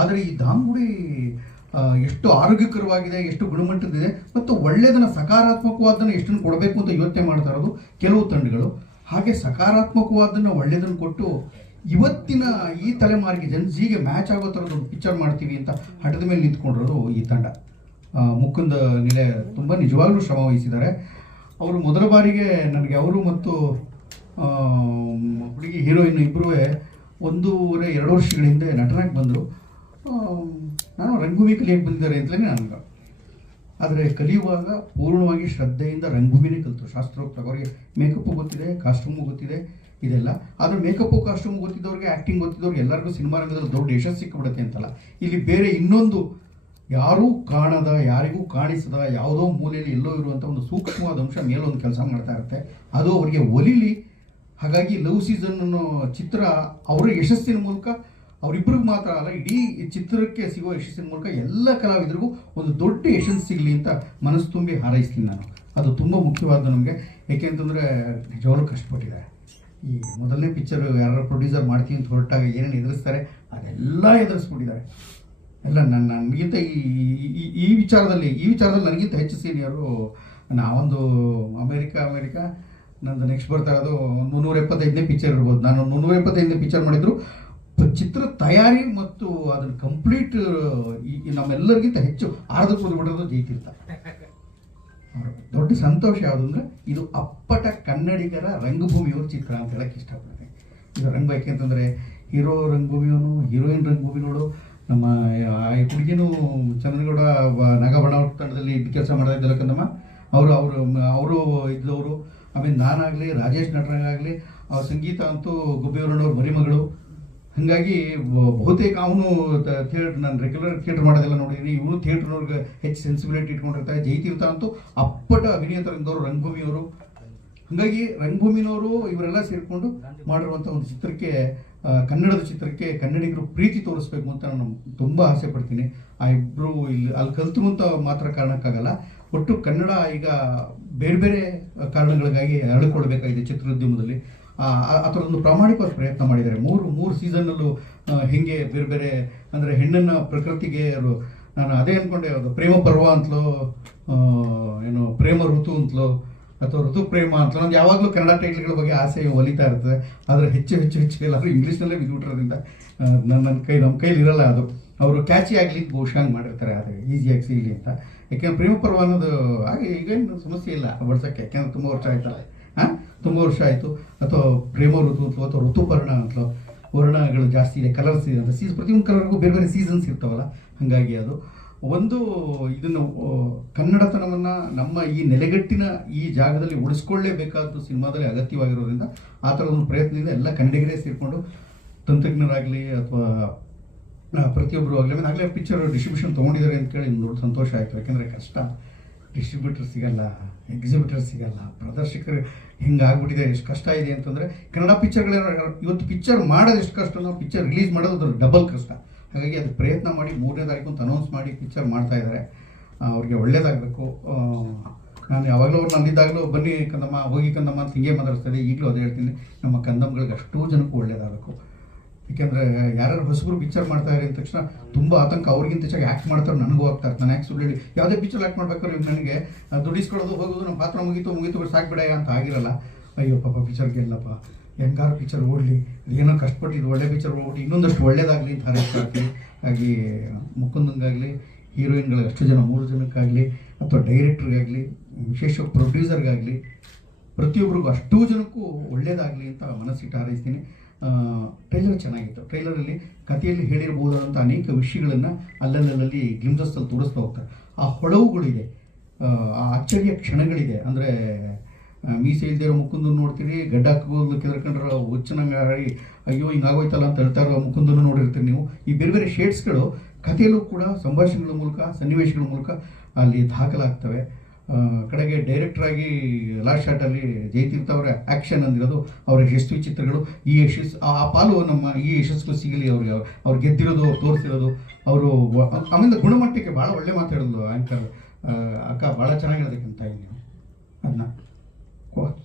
ಆದರೆ ಈ ದಾಂಗುಡಿ ಎಷ್ಟು ಆರೋಗ್ಯಕರವಾಗಿದೆ, ಎಷ್ಟು ಗುಣಮಟ್ಟದಿದೆ ಮತ್ತು ಒಳ್ಳೆಯದನ್ನು ಸಕಾರಾತ್ಮಕವಾದನ್ನು ಎಷ್ಟನ್ನು ಕೊಡಬೇಕು ಅಂತ ಯೋಚನೆ ಮಾಡ್ತಾ ಇರೋದು ಕೆಲವು ತಂಡಗಳು. ಹಾಗೆ ಸಕಾರಾತ್ಮಕವಾದನ್ನು ಒಳ್ಳೆಯದನ್ನು ಕೊಟ್ಟು ಇವತ್ತಿನ ಈ ತಲೆಮಾರಿಗೆ ಜನಜಿಗೆ ಮ್ಯಾಚ್ ಆಗೋ ಥರದ್ದು ಪಿಕ್ಚರ್ ಮಾಡ್ತೀವಿ ಅಂತ ಹಠದ ಮೇಲೆ ನಿಂತ್ಕೊಂಡಿರೋದು ಈ ತಂಡ. ಮುಕುಂದ ನಿಲೆ ತುಂಬ ನಿಜವಾಗ್ಲೂ ಶ್ರಮ ವಹಿಸಿದ್ದಾರೆ. ಅವರು ಮೊದಲ ಬಾರಿಗೆ ನನಗೆ ಅವರು ಮತ್ತು ಹುಡುಗಿ ಹೀರೋಯಿನ್ ಇಬ್ಬರೂ 1.5-2 ವರ್ಷಗಳ ಹಿಂದೆ ನಟನಾಗಿ ಬಂದರು. ನಾನು ರಂಗಭೂಮಿ ಕಲಿಯಕ್ಕೆ ಬಂದಿದ್ದಾರೆ ಅಂತಲೇ ನನಗೆ. ಆದರೆ ಕಲಿಯುವಾಗ ಪೂರ್ಣವಾಗಿ ಶ್ರದ್ಧೆಯಿಂದ ರಂಗಭೂಮಿನೇ ಕಲಿತು, ಶಾಸ್ತ್ರೋಕ್ತ. ಅವರಿಗೆ ಮೇಕಪ್ಪು ಗೊತ್ತಿದೆ, ಕಾಸ್ಟ್ಯೂಮು ಗೊತ್ತಿದೆ, ಇದೆಲ್ಲ. ಆದರೆ ಮೇಕಪ್ಪು ಕಾಸ್ಟ್ಯೂಮ್ ಗೊತ್ತಿದ್ದವ್ರಿಗೆ, ಆ್ಯಕ್ಟಿಂಗ್ ಗೊತ್ತಿದ್ದವ್ರಿಗೆ ಎಲ್ಲರಿಗೂ ಸಿನಿಮಾ ರಂಗದಲ್ಲಿ ದೊಡ್ಡ ಯಶಸ್ಸು ಸಿಕ್ಕಿಬಿಡುತ್ತೆ ಅಂತಲ್ಲ. ಇಲ್ಲಿ ಬೇರೆ ಇನ್ನೊಂದು ಯಾರೂ ಕಾಣದ, ಯಾರಿಗೂ ಕಾಣಿಸದ, ಯಾವುದೋ ಮೂಲೆಯಲ್ಲಿ ಎಲ್ಲೋ ಇರುವಂಥ ಒಂದು ಸೂಕ್ಷ್ಮವಾದ ಅಂಶ ಮೇಲೊಂದು ಕೆಲಸ ಮಾಡ್ತಾ ಇರುತ್ತೆ. ಅದು ಅವರಿಗೆ ಒಲಿಲಿ. ಹಾಗಾಗಿ ಲವ್ ಸೀಸನ್ ಅನ್ನೋ ಚಿತ್ರ ಅವರ ಯಶಸ್ಸಿನ ಮೂಲಕ ಅವರಿಬ್ಬರಿಗೂ ಮಾತ್ರ ಅಲ್ಲ, ಇಡೀ ಚಿತ್ರಕ್ಕೆ ಸಿಗೋ ಯಶಸ್ಸಿನ ಮೂಲಕ ಎಲ್ಲ ಕಲಾವಿದರಿಗೂ ಒಂದು ದೊಡ್ಡ ಯಶಸ್ಸು ಸಿಗಲಿ ಅಂತ ಮನಸ್ಸು ತುಂಬಿ ಹಾರೈಸ್ತೀನಿ ನಾನು. ಅದು ತುಂಬ ಮುಖ್ಯವಾದ ನಮಗೆ. ಏಕೆಂತಂದರೆ ನಿಜವಾಗ್ಲೂ ಕಷ್ಟಪಟ್ಟಿದ್ದಾರೆ. ಈ ಮೊದಲನೇ ಪಿಕ್ಚರ್ ಯಾರು ಪ್ರೊಡ್ಯೂಸರ್ ಮಾಡ್ತೀವಿ ಅಂತ ಹೊರಟಾಗ ಏನೇನು ಎದುರಿಸ್ತಾರೆ ಅದೆಲ್ಲ ಎದುರಿಸ್ಬಿಟ್ಟಿದ್ದಾರೆ. ಎಲ್ಲ ನನಗಿಂತ ಈ ವಿಚಾರದಲ್ಲಿ ನನಗಿಂತ ಹೆಚ್ಚು ಸೀನಿಯರು. ನಾವೊಂದು ಅಮೇರಿಕಾ ನಂದು ನೆಕ್ಸ್ಟ್ ಬರ್ತಾ ಇರೋದು 375ನೇ ಪಿಕ್ಚರ್ ಇರ್ಬೋದು. ನಾನು 375ನೇ ಪಿಕ್ಚರ್ ಮಾಡಿದ್ರು. ಚಿತ್ರ ತಯಾರಿ ಮತ್ತು ಅದನ್ನು ಕಂಪ್ಲೀಟ್ ನಮ್ಮೆಲ್ಲರಿಗಿಂತ ಹೆಚ್ಚು ಆರ್ಧಪುರಬಿಡೋದು ಜೈತಿರ್ತ. ದೊಡ್ಡ ಸಂತೋಷ ಯಾವುದು ಅಂದರೆ ಇದು ಅಪ್ಪಟ ಕನ್ನಡಿಗರ ರಂಗಭೂಮಿಯವ್ರ ಚಿತ್ರ ಅಂತ ಹೇಳಕ್ಕೆ ಇಷ್ಟಪಡ್ತೀನಿ. ಇದು ರಂಗ ಯಾಕೆಂತಂದರೆ ಹೀರೋ ರಂಗಭೂಮಿಯವನು, ಹೀರೋಯಿನ್ ರಂಗಭೂಮಿನೋಡು. ನಮ್ಮ ಹುಡುಗಿನೂ ಚಂದ್ರಗೌಡ ನಾಗಬಣ ತಂಡದಲ್ಲಿ ಕೆಲಸ ಮಾಡ್ತಾ ಇದ್ದಲ್ಲ ಕಂದಮ್ಮ, ಅವರು ಇದ್ದವರು. ಆಮೇಲೆ ನಾನಾಗಲಿ, ರಾಜೇಶ್ ನಟರಾಗಲಿ, ಅವ್ರ ಸಂಗೀತ ಅಂತೂ ಗುಬ್ಬಿಯವರಣ್ಣವ್ರ ಮರಿಮಗಳು. ಹಾಗಾಗಿ ಬಹುತೇಕ ಅವನು ನಾನು ರೆಗ್ಯುಲರ್ ಥಿಯೇಟ್ರ್ ಮಾಡೋದೆಲ್ಲ ನೋಡಿದ್ದೀನಿ. ಇವನು ಥಿಯೇಟ್ರ್ನವ್ರಿಗೆ ಹೆಚ್ಚು ಸೆನ್ಸಿಬಿಲಿಟಿ ಇಟ್ಕೊಂಡಿರ್ತಾರೆ. ಜೈತೀರ್ಥ ಅಂತೂ ಅಪ್ಪಟ ಅಭಿನೇತರಿಂದವರು, ರಂಗಭೂಮಿಯವರು. ಹಾಗಾಗಿ ರಂಗಭೂಮಿನವರು ಇವರೆಲ್ಲ ಸೇರಿಕೊಂಡು ಮಾಡಿರುವಂಥ ಒಂದು ಚಿತ್ರಕ್ಕೆ, ಕನ್ನಡದ ಚಿತ್ರಕ್ಕೆ ಕನ್ನಡಿಗರು ಪ್ರೀತಿ ತೋರಿಸ್ಬೇಕು ಅಂತ ನಾನು ತುಂಬ ಆಸೆ ಪಡ್ತೀನಿ. ಆ ಇಬ್ಬರು ಅಲ್ಲಿ ಕಲ್ತು ಅಂತ ಮಾತ್ರ ಕಾರಣಕ್ಕಾಗಲ್ಲ. ಒಟ್ಟು ಕನ್ನಡ ಈಗ ಬೇರೆ ಬೇರೆ ಕಾರಣಗಳಿಗಾಗಿ ಹರಡಿಕೊಳ್ಬೇಕಾಗಿದೆ ಚಿತ್ರೋದ್ಯಮದಲ್ಲಿ. ಆ ಥರದೊಂದು ಪ್ರಾಮಾಣಿಕವಾದ ಪ್ರಯತ್ನ ಮಾಡಿದ್ದಾರೆ. ಮೂರು ಸೀಸನ್ನಲ್ಲೂ ಹೆಂಗೆ ಬೇರೆ ಬೇರೆ ಅಂದರೆ ಹೆಣ್ಣನ್ನು ಪ್ರಕೃತಿಗೆ ನಾನು ಅದೇ ಅಂದ್ಕೊಂಡೆ, ಅದು ಪ್ರೇಮ ಪರ್ವ ಅಂತಲೋ, ಏನು ಪ್ರೇಮ ಋತು ಅಂತಲೋ ಅಥವಾ ಋತು ಪ್ರೇಮ ಅಂತಲೋ. ನಾನು ಯಾವಾಗಲೂ ಕನ್ನಡ ಟೈಟ್ಲ್ಗಳ ಬಗ್ಗೆ ಆಸೆ ಒಲಿತಾ ಇರ್ತದೆ. ಆದರೆ ಹೆಚ್ಚು ಎಲ್ಲರೂ ಇಂಗ್ಲೀಷ್ನಲ್ಲೇ ಬಿದ್ದುಬಿಟ್ಟಿರೋದ್ರಿಂದ ನಮ್ಮ ಕೈಲಿ ಇರಲ್ಲ ಅದು. ಅವರು ಕ್ಯಾಚಿ ಆಗಲಿ ಬಹುಶಃ ಹಂಗೆ ಮಾಡಿರ್ತಾರೆ, ಆದರೆ ಈಸಿಯಾಗಿ ಸಿಗಲಿ ಅಂತ. ಯಾಕೆಂದ್ರೆ ಪ್ರೇಮ ಪರ್ವ ಅನ್ನೋದು ಹಾಗೆ ಈಗೇನು ಸಮಸ್ಯೆ ಇಲ್ಲ ಬಡ್ಸೋಕ್ಕೆ, ಯಾಕೆಂದ್ರೆ ತುಂಬ ವರ್ಷ ಆಯ್ತಲ್ಲ. ತುಂಬ ವರ್ಷ ಆಯಿತು. ಅಥವಾ ಪ್ರೇಮ ಋತು ಅಂತಲೋ ಅಥವಾ ಋತುಪರ್ಣ ಅಂತಲೋ, ವರ್ಣಗಳು ಜಾಸ್ತಿ ಇದೆ, ಕಲರ್ಸ್ ಇದೆ ಅಂತ. ಪ್ರತಿಯೊಂದು ಕಲರ್ಗೂ ಬೇರೆ ಬೇರೆ ಸೀಸನ್ಸ್ ಇರ್ತಾವಲ್ಲ. ಹಾಗಾಗಿ ಅದು ಒಂದು ಇದನ್ನು ಕನ್ನಡತನವನ್ನು ನಮ್ಮ ಈ ನೆಲೆಗಟ್ಟಿನ ಈ ಜಾಗದಲ್ಲಿ ಉಳಿಸ್ಕೊಳ್ಳೇಬೇಕಾದ್ದು ಸಿನಿಮಾದಲ್ಲಿ ಅಗತ್ಯವಾಗಿರೋದ್ರಿಂದ ಆ ಥರದ ಒಂದು ಪ್ರಯತ್ನದಿಂದ ಎಲ್ಲ ಕನ್ನಡಿಗರೇ ಸೇರಿಕೊಂಡು, ತಂತ್ರಜ್ಞರಾಗಲಿ ಅಥವಾ ಪ್ರತಿಯೊಬ್ಬರು ಆಗಲಿ. ಆಗಲೇ ಪಿಕ್ಚರ್ ಡಿಸ್ಟ್ರಿಬ್ಯೂಷನ್ ತೊಗೊಂಡಿದ್ದಾರೆ ಅಂತ ಕೇಳಿ ದೊಡ್ಡ ಸಂತೋಷ ಆಯಿತು. ಯಾಕೆಂದರೆ ಕಷ್ಟ, ಡಿಸ್ಟ್ರಿಬ್ಯೂಟರ್ ಸಿಗಲ್ಲ, ಎಕ್ಸಿಬಿಟರ್ ಸಿಗಲ್ಲ, ಪ್ರದರ್ಶಕರು ಹಿಂಗಾಗ್ಬಿಟ್ಟಿದೆ. ಎಷ್ಟು ಕಷ್ಟ ಇದೆ ಅಂತಂದರೆ ಕನ್ನಡ ಪಿಕ್ಚರ್ಗಳೇನೋ ಇವತ್ತು ಪಿಕ್ಚರ್ ಮಾಡೋದು ಎಷ್ಟು ಕಷ್ಟನೋ ಪಿಕ್ಚರ್ ರಿಲೀಸ್ ಮಾಡೋದು ಅದ್ರ ಡಬಲ್ ಕಷ್ಟ. ಹಾಗಾಗಿ ಅದು ಪ್ರಯತ್ನ ಮಾಡಿ 3ನೇ ತಾರೀಕು ಅಂತ ಅನೌನ್ಸ್ ಮಾಡಿ ಪಿಕ್ಚರ್ ಮಾಡ್ತಾ ಇದ್ದಾರೆ. ಅವ್ರಿಗೆ ಒಳ್ಳೇದಾಗಬೇಕು. ನಾನು ಯಾವಾಗಲೂ ಅವ್ರು ನಂದಿದ್ದಾಗಲೂ ಬನ್ನಿ ಕಂದಮ್ಮ, ಹೋಗಿ ಕಂದಮ್ಮ ಅಂತ ಹಿಂಗೆ ಮಾತಾಡ್ತಾರೆ. ಈಗಲೂ ಅದೇ ಹೇಳ್ತೀನಿ, ನಮ್ಮ ಕಂದಮ್ಮಗಳಿಗೆ ಅಷ್ಟೂ ಜನಕ್ಕೂ ಒಳ್ಳೇದಾಗಬೇಕು. ಏಕೆಂದರೆ ಯಾರು ಹೊಸಬರು ಪಿಕ್ಚರ್ ಮಾಡ್ತಾರೆ ಅಂದ ತಕ್ಷಣ ತುಂಬ ಆತಂಕ. ಅವ್ರಿಗಿಂತ ಹೆಚ್ಚಾಗಿ ಆ್ಯಕ್ಟ್ ಮಾಡ್ತಾರೆ, ನನಗೂ ಆಗ್ತಾ ಇರ್ತಾನೆ. ಆ್ಯಕ್ಟ್ ಸುಳ್ಳು ಹೇಳಿ ಯಾವುದೇ ಪಿಕ್ಚರ್ ಆ್ಯಕ್ಟ್ ಮಾಡ್ಬೇಕಾದ್ರೆ ನನಗೆ ದುಡಿಸ್ಕೊಳ್ಳೋದು ಹೋಗೋದು, ನಮ್ಮ ಪಾತ್ರ ಮುಗೀತು ಸಾಕು ಬಿಡ ಅಂತ ಆಗಿರಲ್ಲ. ಅಯ್ಯೋ ಪಾಪ ಪಿಕ್ಚರ್ಗೆ ಇಲ್ಲಪ್ಪ, ಹೆಂಗಾರು ಪಿಕ್ಚರ್ ಓಡಲಿ, ಏನೋ ಕಷ್ಟಪಟ್ಟಿದ್ದು ಒಳ್ಳೆ ಪಿಕ್ಚರ್ ಓಡಿ ಇನ್ನೊಂದಷ್ಟು ಒಳ್ಳೇದಾಗಲಿ ಅಂತ ಹಾರೈಸ್ತಾಗ್ತೀವಿ. ಹಾಗೆ ಮುಕುಂದಂಗಾಗಲಿ, ಹೀರೋಯಿನ್ಗಳಿಗೆ ಅಷ್ಟು ಜನ 3 ಜನಕ್ಕಾಗಲಿ ಅಥವಾ ಡೈರೆಕ್ಟ್ರಿಗಾಗಲಿ, ವಿಶೇಷ ಪ್ರೊಡ್ಯೂಸರ್ಗಾಗಲಿ, ಪ್ರತಿಯೊಬ್ಬರಿಗೂ ಅಷ್ಟೂ ಜನಕ್ಕೂ ಒಳ್ಳೇದಾಗಲಿ ಅಂತ ಮನಸ್ಸಿಟ್ಟು ಹಾರೈಸ್ತೀನಿ. ಟ್ರೈಲರ್ ಚೆನ್ನಾಗಿತ್ತು. ಟ್ರೈಲರಲ್ಲಿ ಕಥೆಯಲ್ಲಿ ಹೇಳಿರ್ಬೋದಾದಂಥ ಅನೇಕ ವಿಷಯಗಳನ್ನು ಅಲ್ಲಲ್ಲಿ ಗ್ಲಿಮ್ಸಸ್ಸಲ್ಲಿ ತೋರಿಸ್ತಾ ಹೋಗ್ತಾರೆ. ಆ ಹೊಳವುಗಳಿದೆ, ಆ ಅಚ್ಚರಿಯ ಕ್ಷಣಗಳಿದೆ. ಅಂದರೆ ಮೀಸೆ ಇಲ್ದಿರೋ ಮುಕುಂದನ್ನು ನೋಡ್ತೀರಿ, ಗಡ್ಡ ಹಾಕೋದು ಕೆದರ್ಕೊಂಡ್ರೆ ಹುಚ್ಚನಂಗೆ ಹಾಡಿ ಅಯ್ಯೋ ಹಿಂಗಾಗೋಯ್ತಲ್ಲ ಅಂತ ಹೇಳ್ತಾ ಇರೋ ಮುಕುಂದನ್ನು ನೋಡಿರ್ತೀರಿ ನೀವು. ಈ ಬೇರೆ ಬೇರೆ ಶೇಡ್ಸ್ಗಳು ಕಥೆಯಲ್ಲೂ ಕೂಡ ಸಂಭಾಷಣೆಗಳ ಮೂಲಕ, ಸನ್ನಿವೇಶಗಳ ಮೂಲಕ ಅಲ್ಲಿ ದಾಖಲಾಗ್ತವೆ. ಕಡೆಗೆ ಡೈರೆಕ್ಟ್ರಾಗಿ ಲಾಸ್ಟ್ ಶಾರ್ಟಲ್ಲಿ ಜಯತೀರ್ಥ ಅವರ ಆ್ಯಕ್ಷನ್ ಅಂದಿರೋದು ಅವರ ಯಶಸ್ವಿ ಚಿತ್ರಗಳು. ಈ ಯಶಸ್ಸು ಆ ಪಾಲು ನಮ್ಮ ಈ ಯಶಸ್ಸು ಸಿಗಲಿ ಅವ್ರಿಗೆ. ಅವ್ರು ಗೆದ್ದಿರೋದು, ಅವ್ರು ತೋರಿಸಿರೋದು, ಅವರು ಆಮೇಲೆ ಗುಣಮಟ್ಟಕ್ಕೆ ಭಾಳ ಒಳ್ಳೆ ಮಾತಾಡೋದು ಆ್ಯಂಕರ್ ಅಕ್ಕ, ಭಾಳ ಚೆನ್ನಾಗಿರೋದಕ್ಕಂತ ನೀವು ಅದನ್ನ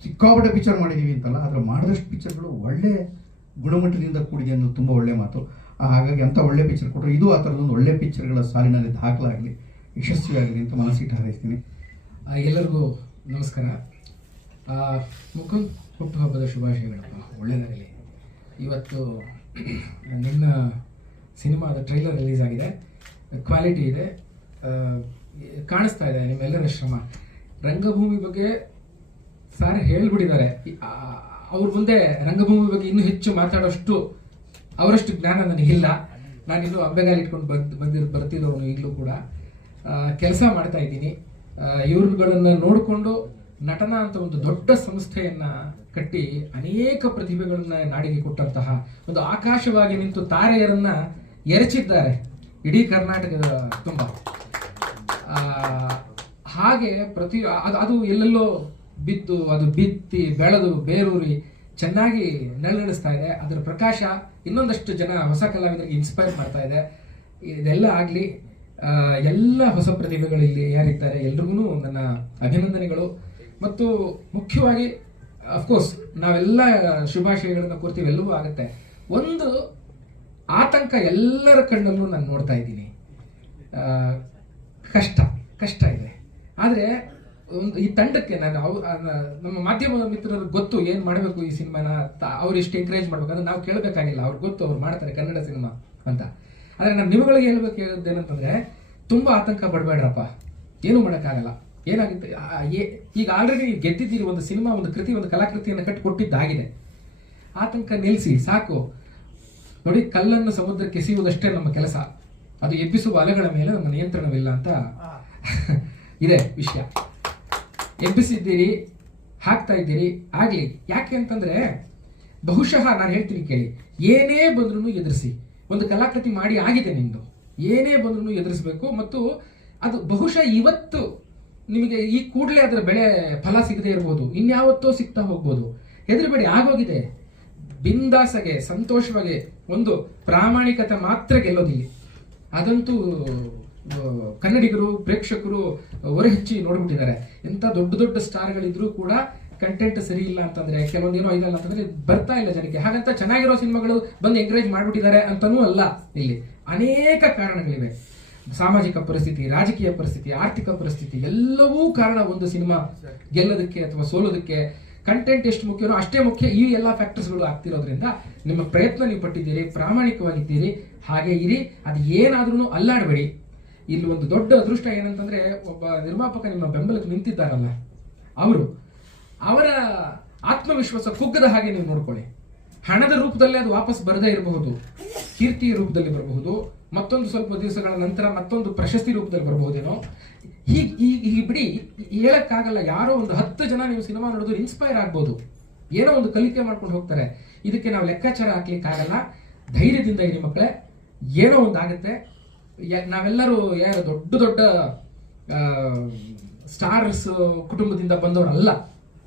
ಸಿಕ್ಕಾಪಟ್ಟೆ ಪಿಕ್ಚರ್ ಮಾಡಿದ್ದೀವಿ ಅಂತಲ್ಲ, ಆದರೆ ಮಾಡಿದಷ್ಟು ಪಿಕ್ಚರ್ಗಳು ಒಳ್ಳೆ ಗುಣಮಟ್ಟದಿಂದ ಕೂಡಿದೆ ಅನ್ನೋದು ತುಂಬ ಒಳ್ಳೆ ಮಾತು. ಹಾಗಾಗಿ ಅಂಥ ಒಳ್ಳೆ ಪಿಕ್ಚರ್ ಕೊಟ್ಟರು. ಇದು ಆ ಥರದೊಂದು ಒಳ್ಳೆ ಪಿಕ್ಚರ್ಗಳ ಸಾಲಿನಲ್ಲಿ ದಾಖಲಾಗಲಿ, ಯಶಸ್ವಿಯಾಗಲಿ ಅಂತ ಮನಸ್ಸಿಟ್ಟು ಹಾರೈಸ್ತೀನಿ. ಎಲ್ಲರಿಗೂ ನಮಸ್ಕಾರ. ಮುಕುಂದ್ ಹುಟ್ಟುಹಬ್ಬದ ಶುಭಾಶಯಗಳಪ್ಪ, ಒಳ್ಳೆಯದಾಗಲಿ. ಇವತ್ತು ನಿನ್ನ ಸಿನಿಮಾದ ಟ್ರೈಲರ್ ರಿಲೀಸ್ ಆಗಿದೆ, ಕ್ವಾಲಿಟಿ ಇದೆ, ಕಾಣಿಸ್ತಾ ಇದೆ ನಿಮ್ಮೆಲ್ಲರ ಶ್ರಮ. ರಂಗಭೂಮಿ ಬಗ್ಗೆ ಸಾರ್ ಹೇಳ್ಬಿಟ್ಟಿದ್ದಾರೆ. ಅವ್ರ ಮುಂದೆ ರಂಗಭೂಮಿ ಬಗ್ಗೆ ಇನ್ನೂ ಹೆಚ್ಚು ಮಾತಾಡೋಷ್ಟು ಅವರಷ್ಟು ಜ್ಞಾನ ನನಗಿಲ್ಲ. ನಾನಿನ್ನೂ ಅಂಬೆಗಾಲಿ ಇಟ್ಕೊಂಡು ಬರ್ತಿರೋನು. ಈಗಲೂ ಕೂಡ ಕೆಲಸ ಮಾಡ್ತಾ ಇದ್ದೀನಿ. ಇವ್ರುಗಳನ್ನ ನೋಡಿಕೊಂಡು ನಟನ ಅಂತ ಒಂದು ದೊಡ್ಡ ಸಂಸ್ಥೆಯನ್ನ ಕಟ್ಟಿ ಅನೇಕ ಪ್ರತಿಭೆಗಳನ್ನ ನಾಡಿಗೆ ಕೊಟ್ಟಂತಹ ಒಂದು ಆಕಾಶವಾಗಿ ನಿಂತು ತಾರೆಯರನ್ನ ಎರಚಿದ್ದಾರೆ ಇಡೀ ಕರ್ನಾಟಕದ ತುಂಬ. ಹಾಗೆ ಅದು ಎಲ್ಲೆಲ್ಲೋ ಬಿದ್ದು ಅದು ಬಿತ್ತಿ ಬೆಳೆದು ಬೇರೂರಿ ಚೆನ್ನಾಗಿ ನೆಲೆನಿಸ್ತಾ ಇದೆ. ಅದರ ಪ್ರಕಾಶ ಇನ್ನೊಂದಷ್ಟು ಜನ ಹೊಸ ಕಲಾವಿದರಿಗೆ ಇನ್ಸ್ಪೈರ್ ಮಾಡ್ತಾ ಇದೆ. ಇದೆಲ್ಲ ಆಗಲಿ. ಎಲ್ಲ ಹೊಸ ಪ್ರತಿಭೆಗಳು ಇಲ್ಲಿ ಯಾರಿದ್ದಾರೆ ಎಲ್ರಿಗೂ ನನ್ನ ಅಭಿನಂದನೆಗಳು. ಮತ್ತು ಮುಖ್ಯವಾಗಿ ಅಫ್ಕೋರ್ಸ್ ನಾವೆಲ್ಲ ಶುಭಾಶಯಗಳನ್ನ ಕೋರ್ತೀವಿ, ಎಲ್ಲವೂ ಆಗುತ್ತೆ. ಒಂದು ಆತಂಕ ಎಲ್ಲರ ಕಣ್ಣಲ್ಲೂ ನಾನು ನೋಡ್ತಾ ಇದ್ದೀನಿ. ಕಷ್ಟ ಇದೆ. ಆದರೆ ಒಂದು ಈ ತಂಡಕ್ಕೆ ನಮ್ಮ ಮಾಧ್ಯಮದ ಮಿತ್ರರಿಗೆ ಗೊತ್ತು ಏನು ಮಾಡಬೇಕು ಈ ಸಿನಿಮಾನ, ಅವ್ರು ಎಷ್ಟು ಎಂಕರೇಜ್ ಮಾಡ್ಬೇಕು ಅಂತ ನಾವು ಕೇಳಬೇಕಾಗಿಲ್ಲ. ಅವ್ರಿಗೆ ಗೊತ್ತು, ಅವ್ರು ಮಾಡ್ತಾರೆ ಕನ್ನಡ ಸಿನಿಮಾ ಅಂತ. ಆದರೆ ನಾನು ನಿಮ್ಗಳಿಗೆ ಹೇಳ್ಬೇಕೇನಂತಂದ್ರೆ, ತುಂಬ ಆತಂಕ ಪಡಬೇಡ್ರಪ್ಪ, ಏನೂ ಮಾಡೋಕ್ಕಾಗಲ್ಲ. ಏನಾಗುತ್ತೆ, ಈಗ ಆಲ್ರೆಡಿ ಗೆದ್ದಿದ್ದೀರಿ. ಒಂದು ಸಿನಿಮಾ, ಒಂದು ಕೃತಿ, ಒಂದು ಕಲಾಕೃತಿಯನ್ನು ಕಟ್ಟಿಕೊಟ್ಟಿದ್ದಾಗಿದೆ. ಆತಂಕ ನಿಲ್ಲಿಸಿ ಸಾಕು. ನೋಡಿ, ಕಲ್ಲನ್ನು ಸಮುದ್ರಕ್ಕೆ ಎಸೆಯುವುದಷ್ಟೇ ನಮ್ಮ ಕೆಲಸ, ಅದು ಎಬ್ಬಿಸುವ ಅಲೆಗಳ ಮೇಲೆ ನಮ್ಮ ನಿಯಂತ್ರಣವಿಲ್ಲ ಅಂತ ಇದೆ ವಿಷಯ. ಎಬ್ಬಿಸಿದ್ದೀರಿ, ಹಾಕ್ತಾ ಇದ್ದೀರಿ, ಆಗ್ಲಿ. ಯಾಕೆ ಅಂತಂದ್ರೆ ಬಹುಶಃ ನಾನು ಹೇಳ್ತೀನಿ ಕೇಳಿ, ಏನೇ ಬಂದ್ರೂ ಎದುರಿಸಿ. ಒಂದು ಕಲಾಕೃತಿ ಮಾಡಿ ಆಗಿದೆ ನಿಮ್ದು, ಏನೇ ಬಂದ್ರೂ ಎದುರಿಸಬೇಕು. ಮತ್ತು ಅದು ಬಹುಶಃ ಇವತ್ತು ನಿಮಗೆ ಈ ಕೂಡಲೇ ಅದರ ಬೆಳೆ ಫಲ ಸಿಗದೆ ಇರ್ಬೋದು, ಇನ್ಯಾವತ್ತೋ ಸಿಗ್ತಾ ಹೋಗ್ಬೋದು. ಹೆದರಬೇಡಿ, ಆಗೋಗಿದೆ. ಬಿಂದಾಸಗೆ ಸಂತೋಷವಾಗಿ ಒಂದು ಪ್ರಾಮಾಣಿಕತೆ ಮಾತ್ರ ಗೆಲ್ಲೋದಿಲ್ಲ. ಅದಂತೂ ಕನ್ನಡಿಗರು ಪ್ರೇಕ್ಷಕರು ಹೊರಹೆಚ್ಚಿ ನೋಡ್ಬಿಟ್ಟಿದ್ದಾರೆ. ಎಂತ ದೊಡ್ಡ ದೊಡ್ಡ ಸ್ಟಾರ್ಗಳಿದ್ರು ಕೂಡ ಕಂಟೆಂಟ್ ಸರಿ ಇಲ್ಲ ಅಂತಂದ್ರೆ, ಕೆಲವೊಂದೇನೋ ಇದಲ್ಲ ಅಂತಂದ್ರೆ ಬರ್ತಾ ಇಲ್ಲ ಜನಕ್ಕೆ. ಹಾಗಂತ ಚೆನ್ನಾಗಿರೋ ಸಿನಿಮಾಗಳು ಬಂದು ಎಂಕರೇಜ್ ಮಾಡ್ಬಿಟ್ಟಿದ್ದಾರೆ ಅಂತಾನೂ ಅಲ್ಲ. ಇಲ್ಲಿ ಅನೇಕ ಕಾರಣಗಳಿವೆ. ಸಾಮಾಜಿಕ ಪರಿಸ್ಥಿತಿ, ರಾಜಕೀಯ ಪರಿಸ್ಥಿತಿ, ಆರ್ಥಿಕ ಪರಿಸ್ಥಿತಿ ಎಲ್ಲವೂ ಕಾರಣ ಒಂದು ಸಿನಿಮಾ ಗೆಲ್ಲೋದಕ್ಕೆ ಅಥವಾ ಸೋಲೋದಕ್ಕೆ. ಕಂಟೆಂಟ್ ಎಷ್ಟು ಮುಖ್ಯನೋ ಅಷ್ಟೇ ಮುಖ್ಯ ಈ ಎಲ್ಲ ಫ್ಯಾಕ್ಟರ್ಸ್ಗಳು ಆಗ್ತಿರೋದ್ರಿಂದ ನಿಮ್ಮ ಪ್ರಯತ್ನ ನೀವು ಪಟ್ಟಿದ್ದೀರಿ, ಪ್ರಾಮಾಣಿಕವಾಗಿದ್ದೀರಿ, ಹಾಗೆ ಇರಿ. ಅದು ಏನಾದ್ರೂ ಅಲ್ಲಾಡಬೇಡಿ. ಇಲ್ಲಿ ಒಂದು ದೊಡ್ಡ ಅದೃಷ್ಟ ಏನಂತಂದ್ರೆ, ಒಬ್ಬ ನಿರ್ಮಾಪಕ ನಿಮ್ಮ ಬೆಂಬಲಕ್ಕೆ ನಿಂತಿದ್ದಾರಲ್ಲ, ಅವರ ಆತ್ಮವಿಶ್ವಾಸ ಕುಗ್ಗದ ಹಾಗೆ ನೀವು ನೋಡ್ಕೊಳ್ಳಿ. ಹಣದ ರೂಪದಲ್ಲಿ ಅದು ವಾಪಸ್ ಬರದೇ ಇರಬಹುದು, ಕೀರ್ತಿಯ ರೂಪದಲ್ಲಿ ಬರಬಹುದು, ಮತ್ತೊಂದು ಸ್ವಲ್ಪ ದಿವಸಗಳ ನಂತರ ಮತ್ತೊಂದು ಪ್ರಶಸ್ತಿ ರೂಪದಲ್ಲಿ ಬರಬಹುದೇನೋ. ಹೀಗೆ ಬಿಡಿ, ಹೇಳಕ್ಕಾಗಲ್ಲ. ಯಾರೋ ಒಂದು 10 ಜನ ನೀವು ಸಿನಿಮಾ ನೋಡಿದ್ರು ಇನ್ಸ್ಪೈರ್ ಆಗ್ಬೋದು, ಏನೋ ಒಂದು ಕಲಿಕೆ ಮಾಡ್ಕೊಂಡು ಹೋಗ್ತಾರೆ. ಇದಕ್ಕೆ ನಾವು ಲೆಕ್ಕಾಚಾರ ಹಾಕ್ಲಿಕ್ಕಾಗಲ್ಲ. ಧೈರ್ಯದಿಂದ ಇರಿ ಮಕ್ಕಳೇ, ಏನೋ ಒಂದು ಆಗುತ್ತೆ. ನಾವೆಲ್ಲರೂ ಯಾರು ದೊಡ್ಡ ದೊಡ್ಡ ಸ್ಟಾರ್ಸ್ ಕುಟುಂಬದಿಂದ ಬಂದವರಲ್ಲ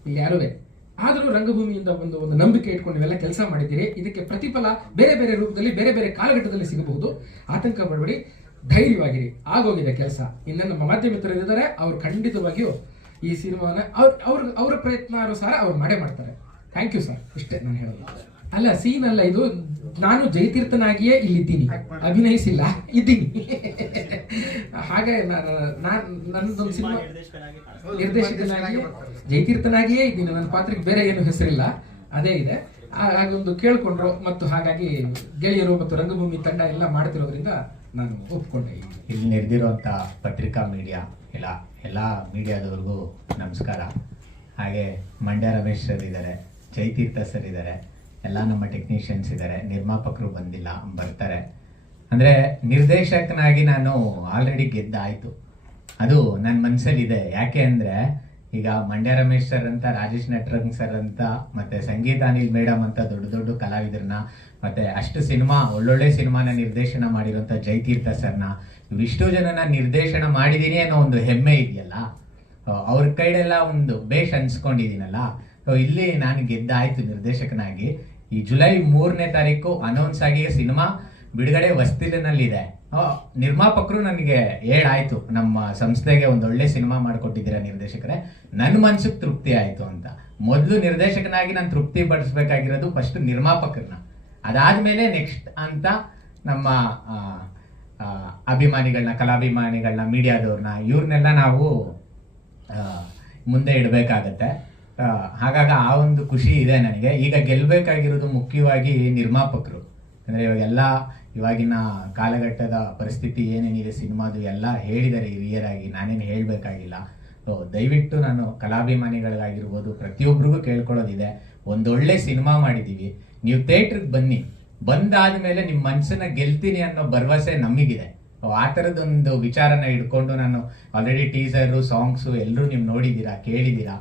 ಇಲ್ಲಿ ಯಾರುವೆ. ಆದರೂ ರಂಗಭೂಮಿಯಿಂದ ಒಂದು ನಂಬಿಕೆ ಇಟ್ಕೊಂಡು ನೀವೆಲ್ಲ ಕೆಲಸ ಮಾಡಿದ್ದೀರಿ. ಇದಕ್ಕೆ ಪ್ರತಿಫಲ ಬೇರೆ ಬೇರೆ ರೂಪದಲ್ಲಿ, ಬೇರೆ ಬೇರೆ ಕಾಲಘಟ್ಟದಲ್ಲಿ ಸಿಗಬಹುದು. ಆತಂಕ ಪಡಬೇಡಿ, ಧೈರ್ಯವಾಗಿರಿ. ಆಗೋಗಿದೆ ಕೆಲಸ. ಇನ್ನು ನಮ್ಮ ಮಾಧ್ಯಮ ಮಿತ್ರರಿದ್ದಾರೆ, ಅವ್ರು ಖಂಡಿತವಾಗಿಯೂ ಈ ಸಿನಿಮಾನ ಅವ್ರ ಪ್ರಯತ್ನಾನುಸಾರ ಅವ್ರು ಮಾಡೇ ಮಾಡ್ತಾರೆ. Thank you sir. ಇಷ್ಟೇ ನಾನು ಹೇಳೋದು. ಅಲ್ಲ, ಸೀನ್ ಅಲ್ಲ ಇದು. ನಾನು ಜಯತೀರ್ಥನಾಗಿಯೇ ಇಲ್ಲಿದ್ದೀನಿ, ಅಭಿನಯಿಸಿಲ್ಲ, ಇದ್ದೀನಿ. ಹಾಗೆ ನನ್ನದೊಂದು ಸಿನಿಮಾ ನಿರ್ದೇಶಕನಾಗಿ ಜಯತೀರ್ಥನಾಗಿಯೇ ಇದ್ದೀನಿ. ನನ್ನ ಪಾತ್ರಕ್ಕೆ ಬೇರೆ ಏನು ಹೆಸರಿಲ್ಲ, ಅದೇ ಇದೆ. ಹಾಗೊಂದು ಕೇಳ್ಕೊಂಡ್ರು, ಮತ್ತು ಹಾಗಾಗಿ ಗೆಳೆಯರು ಮತ್ತು ರಂಗಭೂಮಿ ತಂಡ ಎಲ್ಲ ಮಾಡ್ತಿರೋದ್ರಿಂದ ನಾನು ಒಪ್ಕೊಂಡೆ. ಇಲ್ಲಿ ನೆರೆದಿರುವಂಥ ಪತ್ರಿಕಾ ಮೀಡಿಯಾ ಎಲ್ಲ ಮೀಡಿಯಾದವ್ರಿಗೂ ನಮಸ್ಕಾರ. ಹಾಗೆ ಮಂಡ್ಯ ರಮೇಶ್ ಸರ್ ಇದ್ದಾರೆ, ಜಯತೀರ್ಥ ಸರ್ ಇದ್ದಾರೆ, ಎಲ್ಲ ನಮ್ಮ ಟೆಕ್ನಿಷಿಯನ್ಸ್ ಇದ್ದಾರೆ. ನಿರ್ಮಾಪಕರು ಬಂದಿಲ್ಲ, ಬರ್ತಾರೆ. ಅಂದರೆ ನಿರ್ದೇಶಕನಾಗಿ ನಾನು ಆಲ್ರೆಡಿ ಗೆದ್ದಾಯಿತು, ಅದು ನನ್ನ ಮನಸ್ಸಲ್ಲಿದೆ. ಯಾಕೆ ಅಂದರೆ ಈಗ ಮಂಡ್ಯ ರಮೇಶ್ ಸರ್ ಅಂತ, ರಾಜೇಶ್ ನಟರಂಗ್ ಸರ್ ಅಂತ, ಮತ್ತೆ ಸಂಗೀತ ಅನಿಲ್ ಮೇಡಮ್ ಅಂತ ದೊಡ್ಡ ದೊಡ್ಡ ಕಲಾವಿದರನ್ನ, ಮತ್ತೆ ಅಷ್ಟು ಸಿನಿಮಾ ಒಳ್ಳೊಳ್ಳೆ ಸಿನಿಮಾನ ನಿರ್ದೇಶನ ಮಾಡಿರೋಂಥ ಜಯತೀರ್ಥ ಸರ್ನ, ಇವಿಷ್ಟು ಜನನ ನಿರ್ದೇಶನ ಮಾಡಿದ್ದೀನಿ ಅನ್ನೋ ಒಂದು ಹೆಮ್ಮೆ ಇದೆಯಲ್ಲ, ಅವ್ರ ಕೈಡೆಲ್ಲ ಒಂದು ಬೇಷ್ ಅನ್ಸ್ಕೊಂಡಿದ್ದೀನಲ್ಲ. ಇಲ್ಲಿ ನಾನು ಗೆದ್ದಾಯ್ತು ನಿರ್ದೇಶಕನಾಗಿ. ಈ ಜುಲೈ 3ನೇ ತಾರೀಕು ಅನೌನ್ಸ್ ಆಗಿ ಸಿನಿಮಾ ಬಿಡುಗಡೆ ಹೊಸ್ತಿಲಿನಲ್ಲಿದೆ. ನಿರ್ಮಾಪಕರು ನನಗೆ ಹೇಳಾಯ್ತು, ನಮ್ಮ ಸಂಸ್ಥೆಗೆ ಒಂದೊಳ್ಳೆ ಸಿನಿಮಾ ಮಾಡಿಕೊಟ್ಟಿದ್ದೀರಾ ನಿರ್ದೇಶಕರೇ, ನನ್ನ ಮನ್ಸಿಗೆ ತೃಪ್ತಿ ಆಯ್ತು ಅಂತ. ಮೊದಲು ನಿರ್ದೇಶಕನಾಗಿ ನಾನು ತೃಪ್ತಿ ಪಡಿಸ್ಬೇಕಾಗಿರೋದು ಫಸ್ಟ್ ನಿರ್ಮಾಪಕರನ್ನ, ಅದಾದ್ಮೇಲೆ ನೆಕ್ಸ್ಟ್ ಅಂತ ನಮ್ಮ ಅಭಿಮಾನಿಗಳನ್ನ, ಕಲಾಭಿಮಾನಿಗಳನ್ನ, ಮೀಡಿಯಾದವ್ರನ್ನ, ಇವ್ರನ್ನೆಲ್ಲ ನಾವು ಮುಂದೆ ಇಡಬೇಕಾಗತ್ತೆ. ಹಾಗಾಗಿ ಆ ಒಂದು ಖುಷಿ ಇದೆ ನನಗೆ. ಈಗ ಗೆಲ್ಲಬೇಕಾಗಿರೋದು ಮುಖ್ಯವಾಗಿ ನಿರ್ಮಾಪಕರು. ಅಂದರೆ ಇವಾಗಿನ ಕಾಲಘಟ್ಟದ ಪರಿಸ್ಥಿತಿ ಏನೇನಿದೆ ಸಿನಿಮಾದು ಎಲ್ಲ ಹೇಳಿದ್ದಾರೆ ಹಿರಿಯರಾಗಿ, ನಾನೇನು ಹೇಳಬೇಕಾಗಿಲ್ಲ. ಸೊ ದಯವಿಟ್ಟು ನಾನು ಕಲಾಭಿಮಾನಿಗಳಿಗಾಗಿರ್ಬೋದು ಪ್ರತಿಯೊಬ್ಬರಿಗೂ ಕೇಳ್ಕೊಳ್ಳೋದಿದೆ, ಒಂದೊಳ್ಳೆ ಸಿನಿಮಾ ಮಾಡಿದ್ದೀವಿ, ನೀವು ಥಿಯೇಟ್ರಿಗೆ ಬನ್ನಿ, ಬಂದಾದ್ಮೇಲೆ ನಿಮ್ಮ ಮನಸ್ಸನ್ನ ಗೆಲ್ತೀನಿ ಅನ್ನೋ ಭರವಸೆ ನಮಗಿದೆ. ಆ ಥರದೊಂದು ವಿಚಾರನ ಇಟ್ಕೊಂಡು ನಾನು ಆಲ್ರೆಡಿ ಟೀಸರು, ಸಾಂಗ್ಸು ಎಲ್ಲರೂ ನೀವು ನೋಡಿದ್ದೀರಾ, ಕೇಳಿದ್ದೀರಾ.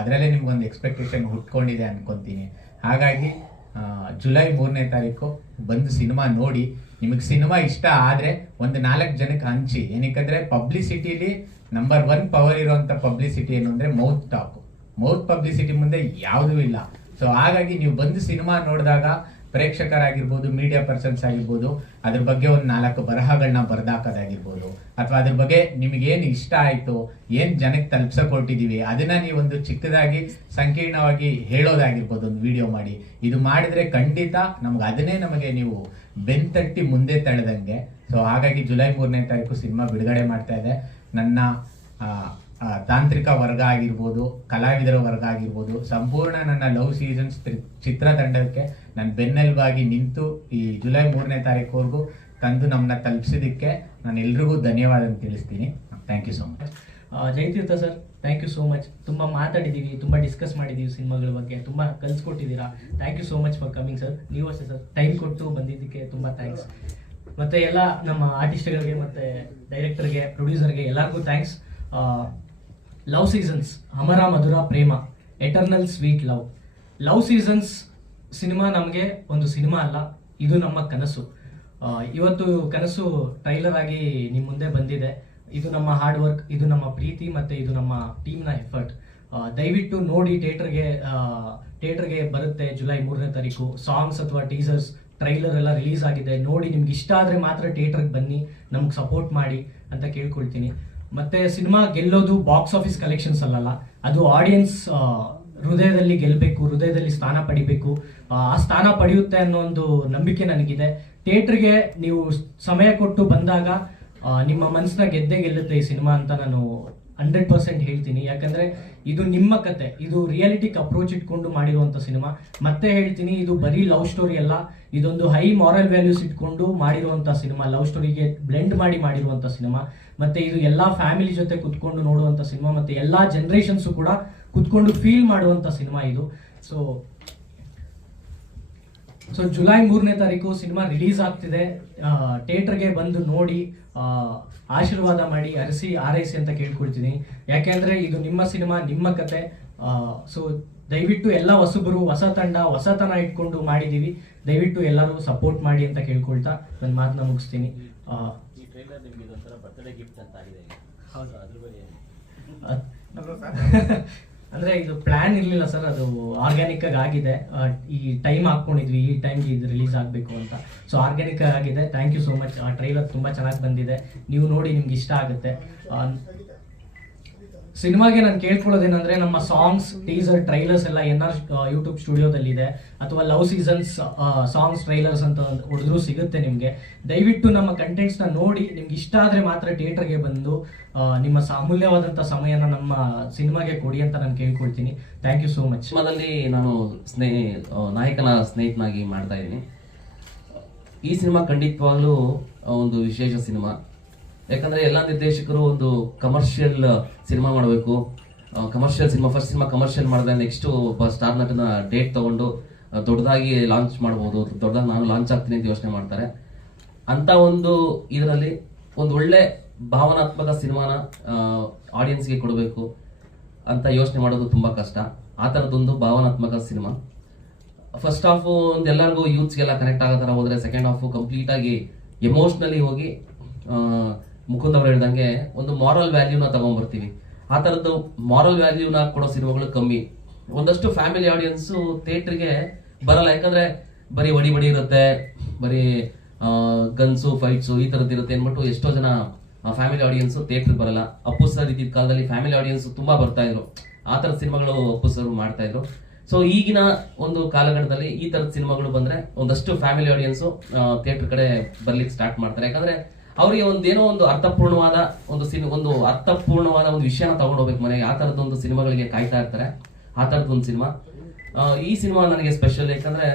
ಅದರಲ್ಲೇ ನಿಮ್ಗೊಂದು ಎಕ್ಸ್ಪೆಕ್ಟೇಷನ್ ಹುಟ್ಕೊಂಡಿದೆ ಅನ್ಕೊತೀನಿ. ಹಾಗಾಗಿ ಜುಲೈ 3ನೇ ತಾರೀಕು ಬಂದು ಸಿನಿಮಾ ನೋಡಿ, ನಿಮಗೆ ಸಿನಿಮಾ ಇಷ್ಟ ಆದರೆ ಒಂದು 4 ಜನಕ್ಕೆ ಹಂಚಿ. ಏನಕ್ಕಂದ್ರೆ ಪಬ್ಲಿಸಿಟಿಲಿ ನಂಬರ್ 1 ಪವರ್ ಇರುವಂಥ ಪಬ್ಲಿಸಿಟಿ ಏನು ಅಂದರೆ ಮೌತ್ ಟಾಕ್. ಮೌತ್ ಪಬ್ಲಿಸಿಟಿ ಮುಂದೆ ಯಾವುದೂ ಇಲ್ಲ. ಸೊ ಹಾಗಾಗಿ ನೀವು ಬಂದು ಸಿನಿಮಾ ನೋಡಿದಾಗ ಪ್ರೇಕ್ಷಕರಾಗಿರ್ಬೋದು, ಮೀಡಿಯಾ ಪರ್ಸನ್ಸ್ ಆಗಿರ್ಬೋದು, ಅದ್ರ ಬಗ್ಗೆ ಒಂದು 4 ಬರಹಗಳನ್ನ ಬರೆದಾಕೋದಾಗಿರ್ಬೋದು, ಅಥವಾ ಅದ್ರ ಬಗ್ಗೆ ನಿಮಗೇನು ಇಷ್ಟ ಆಯಿತು, ಏನು ಜನಕ್ಕೆ ತಲುಪ್ಸಕೊಟ್ಟಿದ್ದೀವಿ, ಅದನ್ನ ನೀವೊಂದು ಚಿಕ್ಕದಾಗಿ ಸಂಕೀರ್ಣವಾಗಿ ಹೇಳೋದಾಗಿರ್ಬೋದು, ಒಂದು ವಿಡಿಯೋ ಮಾಡಿ. ಇದು ಮಾಡಿದ್ರೆ ಖಂಡಿತ ನಮಗೆ ನೀವು ಬೆಂತಟ್ಟಿ ಮುಂದೆ ತಳೆದಂಗೆ. ಸೊ ಹಾಗಾಗಿ ಜುಲೈ 3ನೇ ತಾರೀಕು ಸಿನಿಮಾ ಬಿಡುಗಡೆ ಮಾಡ್ತಾ ಇದೆ. ನನ್ನ ತಾಂತ್ರಿಕ ವರ್ಗ ಆಗಿರ್ಬೋದು, ಕಲಾವಿದರ ವರ್ಗ ಆಗಿರ್ಬೋದು, ಸಂಪೂರ್ಣ ನನ್ನ ಲವ್ ಸೀಸನ್ಸ್ ಚಿತ್ರತಂಡಕ್ಕೆ ನಾನು ಬೆನ್ನೆಲುಬಾಗಿ ನಿಂತು ಈ ಜುಲೈ 3ನೇ ತಾರೀಕುವರೆಗೂ ತಂದು ನಮ್ಮನ್ನ ತಲುಪಿಸಿದ್ದಕ್ಕೆ ನಾನು ಎಲ್ರಿಗೂ ಧನ್ಯವಾದ ತಿಳಿಸ್ತೀನಿ. Thank you so much. Jayathirtha sir, thank you so much. ತುಂಬ ಮಾತಾಡಿದ್ದೀವಿ, ತುಂಬ ಡಿಸ್ಕಸ್ ಮಾಡಿದ್ದೀವಿ ಸಿನಿಮಾಗಳ ಬಗ್ಗೆ, ತುಂಬ ಕಲಿಸ್ಕೊಟ್ಟಿದ್ದೀರಾ. Thank you so much for coming sir. ನೀವು ಅಷ್ಟೇ ಸರ್, ಟೈಮ್ ಕೊಟ್ಟು ಬಂದಿದ್ದಕ್ಕೆ ತುಂಬ ಥ್ಯಾಂಕ್ಸ್. ಮತ್ತು ಎಲ್ಲ ನಮ್ಮ ಆರ್ಟಿಸ್ಟ್ಗಳಿಗೆ ಮತ್ತು ಡೈರೆಕ್ಟರ್ಗೆ, ಪ್ರೊಡ್ಯೂಸರ್ಗೆ ಎಲ್ಲರಿಗೂ thanks. Love seasons, Amara Madhura Prema, eternal sweet love. Love seasons cinema ನಮಗೆ ಒಂದು ಸಿನಿಮಾ ಅಲ್ಲ, ಇದು ನಮ್ಮ ಕನಸು. ಇವತ್ತು ಕನಸು ಟ್ರೈಲರ್ ಆಗಿ ನಿಮ್ಮ ಮುಂದೆ ಬಂದಿದೆ. ಇದು ನಮ್ಮ ಹಾರ್ಡ್ ವರ್ಕ್, ಇದು ನಮ್ಮ ಪ್ರೀತಿ ಮತ್ತು ಇದು ನಮ್ಮ ಟೀಮ್ನ ಎಫರ್ಟ್. ದಯವಿಟ್ಟು ನೋಡಿ, ಥಿಯೇಟರ್ಗೆ ಬರುತ್ತೆ ಜುಲೈ 3ನೇ ತಾರೀಕು. ಸಾಂಗ್ಸ್ ಅಥವಾ ಟೀಸರ್ಸ್, ಟ್ರೈಲರ್ ಎಲ್ಲ ರಿಲೀಸ್ ಆಗಿದೆ. ನೋಡಿ, ನಿಮ್ಗೆ ಇಷ್ಟ ಆದರೆ ಮಾತ್ರ ಥಿಯೇಟರ್ಗೆ ಬನ್ನಿ, ನಮ್ಗೆ ಸಪೋರ್ಟ್ ಮಾಡಿ ಅಂತ ಕೇಳ್ಕೊಳ್ತೀನಿ. ಮತ್ತೆ ಸಿನಿಮಾ ಗೆಲ್ಲೋದು ಬಾಕ್ಸ್ ಆಫೀಸ್ ಕಲೆಕ್ಷನ್ಸ್ ಅಲ್ಲಲ್ಲ, ಅದು ಆಡಿಯನ್ಸ್ ಹೃದಯದಲ್ಲಿ ಗೆಲ್ಲಬೇಕು, ಹೃದಯದಲ್ಲಿ ಸ್ಥಾನ ಪಡಿಬೇಕು. ಆ ಸ್ಥಾನ ಪಡೆಯುತ್ತೆ ಅನ್ನೋ ಒಂದು ನಂಬಿಕೆ ನನಗಿದೆ. ಥಿಯೇಟರ್ಗೆ ನೀವು ಸಮಯ ಕೊಟ್ಟು ಬಂದಾಗ ನಿಮ್ಮ ಮನಸ್ಸನ್ನ ಗೆಲ್ಲುತ್ತೆ ಈ ಸಿನಿಮಾ ಅಂತ ನಾನು 100% ಹೇಳ್ತೀನಿ. ಯಾಕಂದ್ರೆ ಇದು ನಿಮ್ಮ ಕತೆ, ಇದು ರಿಯಾಲಿಟಿಗೆ ಅಪ್ರೋಚ್ ಇಟ್ಕೊಂಡು ಮಾಡಿರುವಂಥ ಸಿನಿಮಾ. ಮತ್ತೆ ಹೇಳ್ತೀನಿ, ಇದು ಬರೀ ಲವ್ ಸ್ಟೋರಿ ಅಲ್ಲ, ಇದೊಂದು ಹೈ ಮಾರಲ್ ವ್ಯಾಲ್ಯೂಸ್ ಇಟ್ಕೊಂಡು ಮಾಡಿರುವಂಥ ಸಿನಿಮಾ, ಲವ್ ಸ್ಟೋರಿಗೆ ಬ್ಲೆಂಡ್ ಮಾಡಿರುವಂಥ ಸಿನಿಮಾ. ಮತ್ತೆ ಇದು ಎಲ್ಲಾ ಫ್ಯಾಮಿಲಿ ಜೊತೆ ಕುತ್ಕೊಂಡು ನೋಡುವಂಥ ಸಿನಿಮಾ, ಮತ್ತೆ ಎಲ್ಲಾ ಜನರೇಷನ್ಸು ಕೂಡ ಕುತ್ಕೊಂಡು ಫೀಲ್ ಮಾಡುವಂಥ ಸಿನಿಮಾ ಇದು. ಸೊ ಜುಲೈ 3ನೇ ತಾರೀಕು ಸಿನಿಮಾ ರಿಲೀಸ್ ಆಗ್ತಿದೆ. ಥಿಯೇಟರ್ಗೆ ಬಂದು ನೋಡಿ, ಆಶೀರ್ವಾದ ಮಾಡಿ, ಆರೈಸಿ ಅಂತ ಕೇಳ್ಕೊಳ್ತೀನಿ. ಯಾಕೆಂದ್ರೆ ಇದು ನಿಮ್ಮ ಸಿನಿಮಾ, ನಿಮ್ಮ ಕತೆ. ಸೊ ದಯವಿಟ್ಟು ಎಲ್ಲ ಹೊಸಬರು, ಹೊಸ ತಂಡ, ಹೊಸತನ ಇಟ್ಕೊಂಡು ಮಾಡಿದೀವಿ. ದಯವಿಟ್ಟು ಎಲ್ಲರೂ ಸಪೋರ್ಟ್ ಮಾಡಿ ಅಂತ ಕೇಳ್ಕೊಳ್ತಾ ನನ್ನ ಮಾತನ್ನ ಮುಗಿಸ್ತೀನಿ. ಅಂದ್ರೆ ಇದು ಪ್ಲಾನ್ ಇರ್ಲಿಲ್ಲ ಸರ್, ಅದು ಆರ್ಗ್ಯಾನಿಕ್ ಆಗಿದೆ. ಈ ಟೈಮ್ ಹಾಕೊಂಡಿದ್ವಿ, ಈ ಟೈಮ್ಗೆ ಇದು ರಿಲೀಸ್ ಆಗಬೇಕು ಅಂತ. ಸೊ ಆರ್ಗ್ಯಾನಿಕ್ ಆಗಿದೆ. Thank you so much. ಆ ಟ್ರೈಲರ್ ತುಂಬಾ ಚೆನ್ನಾಗಿ ಬಂದಿದೆ, ನೀವು ನೋಡಿ, ನಿಮ್ಗೆ ಇಷ್ಟ ಆಗುತ್ತೆ. ಸಿನಿಮಾಗೆ ನಾನು ಕೇಳ್ಕೊಳ್ಳೋದೇನಂದ್ರೆ, ನಮ್ಮ ಸಾಂಗ್ಸ್, ಟೀಸರ್, ಟ್ರೈಲರ್ಸ್ ಎಲ್ಲ ಯೂಟ್ಯೂಬ್ ಸ್ಟುಡಿಯೋದಲ್ಲಿ ಇದೆ, ಅಥವಾ ಲವ್ ಸೀಸನ್ಸ್ ಸಾಂಗ್ಸ್ ಟ್ರೈಲರ್ಸ್ ಅಂತ ಹೊಡೆದ್ರೂ ಸಿಗುತ್ತೆ ನಿಮಗೆ. ದಯವಿಟ್ಟು ನಮ್ಮ ಕಂಟೆಂಟ್ಸ್ನ ನೋಡಿ, ನಿಮ್ಗೆ ಇಷ್ಟ ಆದರೆ ಮಾತ್ರ ಥಿಯೇಟರ್ಗೆ ಬಂದು ನಿಮ್ಮ ಅಮೂಲ್ಯವಾದಂಥ ಸಮಯನ ನಮ್ಮ ಸಿನಿಮಾಗೆ ಕೊಡಿ ಅಂತ ನಾನು ಕೇಳ್ಕೊಳ್ತೀನಿ. Thank you so much. ಸಿನಿಮಾದಲ್ಲಿ ನಾನು ನಾಯಕನ ಸ್ನೇಹಿತನಾಗಿ ಮಾಡ್ತಾ ಇದ್ದೀನಿ. ಈ ಸಿನಿಮಾ ಖಂಡಿತವಾಗ್ಲೂ ಒಂದು ವಿಶೇಷ ಸಿನಿಮಾ. ಯಾಕಂದ್ರೆ ಎಲ್ಲ ನಿರ್ದೇಶಕರು ಒಂದು ಕಮರ್ಷಿಯಲ್ ಸಿನಿಮಾ ಮಾಡಬೇಕು, commercial cinema, first cinema commercial ಮಾಡಿದ್ರೆ ನೆಕ್ಸ್ಟ್ ಒಬ್ಬ ಸ್ಟಾರ್ ನಟನ ಡೇಟ್ ತಗೊಂಡು ದೊಡ್ಡದಾಗಿ ಲಾಂಚ್ ಮಾಡ್ಬೋದು, ದೊಡ್ಡದಾಗಿ ನಾನು ಲಾಂಚ್ ಆಗ್ತೀನಿ ಅಂತ ಯೋಚನೆ ಮಾಡ್ತಾರೆ. ಅಂತ ಒಂದು ಇದರಲ್ಲಿ ಒಂದು ಒಳ್ಳೆ ಭಾವನಾತ್ಮಕ ಸಿನಿಮಾನ ಆಡಿಯನ್ಸ್ಗೆ ಕೊಡಬೇಕು ಅಂತ ಯೋಚನೆ ಮಾಡೋದು ತುಂಬಾ ಕಷ್ಟ. ಆ ಥರದೊಂದು ಭಾವನಾತ್ಮಕ ಸಿನಿಮಾ. ಫಸ್ಟ್ ಹಾಫ್ ಒಂದು ಎಲ್ಲರಿಗೂ ಯೂತ್ಸ್ಗೆಲ್ಲ ಕನೆಕ್ಟ್ ಆಗೋ ಥರ ಹೋದ್ರೆ, ಸೆಕೆಂಡ್ ಹಾಫ್ ಕಂಪ್ಲೀಟ್ ಆಗಿ ಎಮೋಷ್ನಲಿ ಹೋಗಿ ಮುಕುಂದ್ ಅವರು ಹೇಳ್ದಂಗೆ ಒಂದು ಮಾರಲ್ ವ್ಯಾಲ್ಯೂನ ತಗೊಂಡ್ಬರ್ತೀವಿ. ಆ ಥರದ್ದು ಮಾರಲ್ ವ್ಯಾಲ್ಯೂನ ಕೊಡೋ ಸಿನಿಮಾಗಳು ಕಮ್ಮಿ. ಒಂದಷ್ಟು ಫ್ಯಾಮಿಲಿ ಆಡಿಯನ್ಸ್ ಥಿಯೇಟ್ರಿಗೆ ಬರಲ್ಲ, ಯಾಕಂದ್ರೆ ಬರೀ ಬಡಿ ಇರುತ್ತೆ, ಬರೀ ಗನ್ಸು, ಫೈಟ್ಸು ಈ ಥರದ್ದು ಇರುತ್ತೆ ಅಂದ್ಬಿಟ್ಟು ಎಷ್ಟೋ ಜನ ಫ್ಯಾಮಿಲಿ ಆಡಿಯನ್ಸ್ ಥಿಯೇಟ್ರಿಗೆ ಬರಲ್ಲ. ಅಪ್ಪು ಸರ್ ಇದ್ದಿದ್ದ ಕಾಲದಲ್ಲಿ ಫ್ಯಾಮಿಲಿ ಆಡಿಯನ್ಸ್ ತುಂಬಾ ಬರ್ತಾ ಇದ್ರು. ಆ ಥರದ ಸಿನಿಮಾಗಳು ಅಪ್ಪು ಸರ್ ಮಾಡ್ತಾ ಇದ್ರು. ಸೊ ಈಗಿನ ಒಂದು ಕಾಲಘಟ್ಟದಲ್ಲಿ ಈ ತರದ ಸಿನಿಮಾಗಳು ಬಂದ್ರೆ ಒಂದಷ್ಟು ಫ್ಯಾಮಿಲಿ ಆಡಿಯನ್ಸ್ ಥಿಯೇಟರ್ ಕಡೆ ಬರ್ಲಿಕ್ಕೆ ಸ್ಟಾರ್ಟ್ ಮಾಡ್ತಾರೆ. ಯಾಕಂದ್ರೆ ಅವರಿಗೆ ಒಂದೇನೋ ಒಂದು ಅರ್ಥಪೂರ್ಣವಾದ ಒಂದು ಅರ್ಥಪೂರ್ಣವಾದ ಒಂದು ವಿಷಯನ ತಗೊಂಡು ಹೋಗ್ಬೇಕು ಮನೆಗೆ, ಆ ತರದ ಒಂದು ಸಿನಿಮಾಗಳಿಗೆ ಕಾಯ್ತಾ ಇರ್ತಾರೆ. ಆ ತರದ ಒಂದು ಸಿನಿಮಾ ಈ ಸಿನಿಮಾ ನನಗೆ ಸ್ಪೆಷಲ್. ಯಾಕಂದ್ರೆ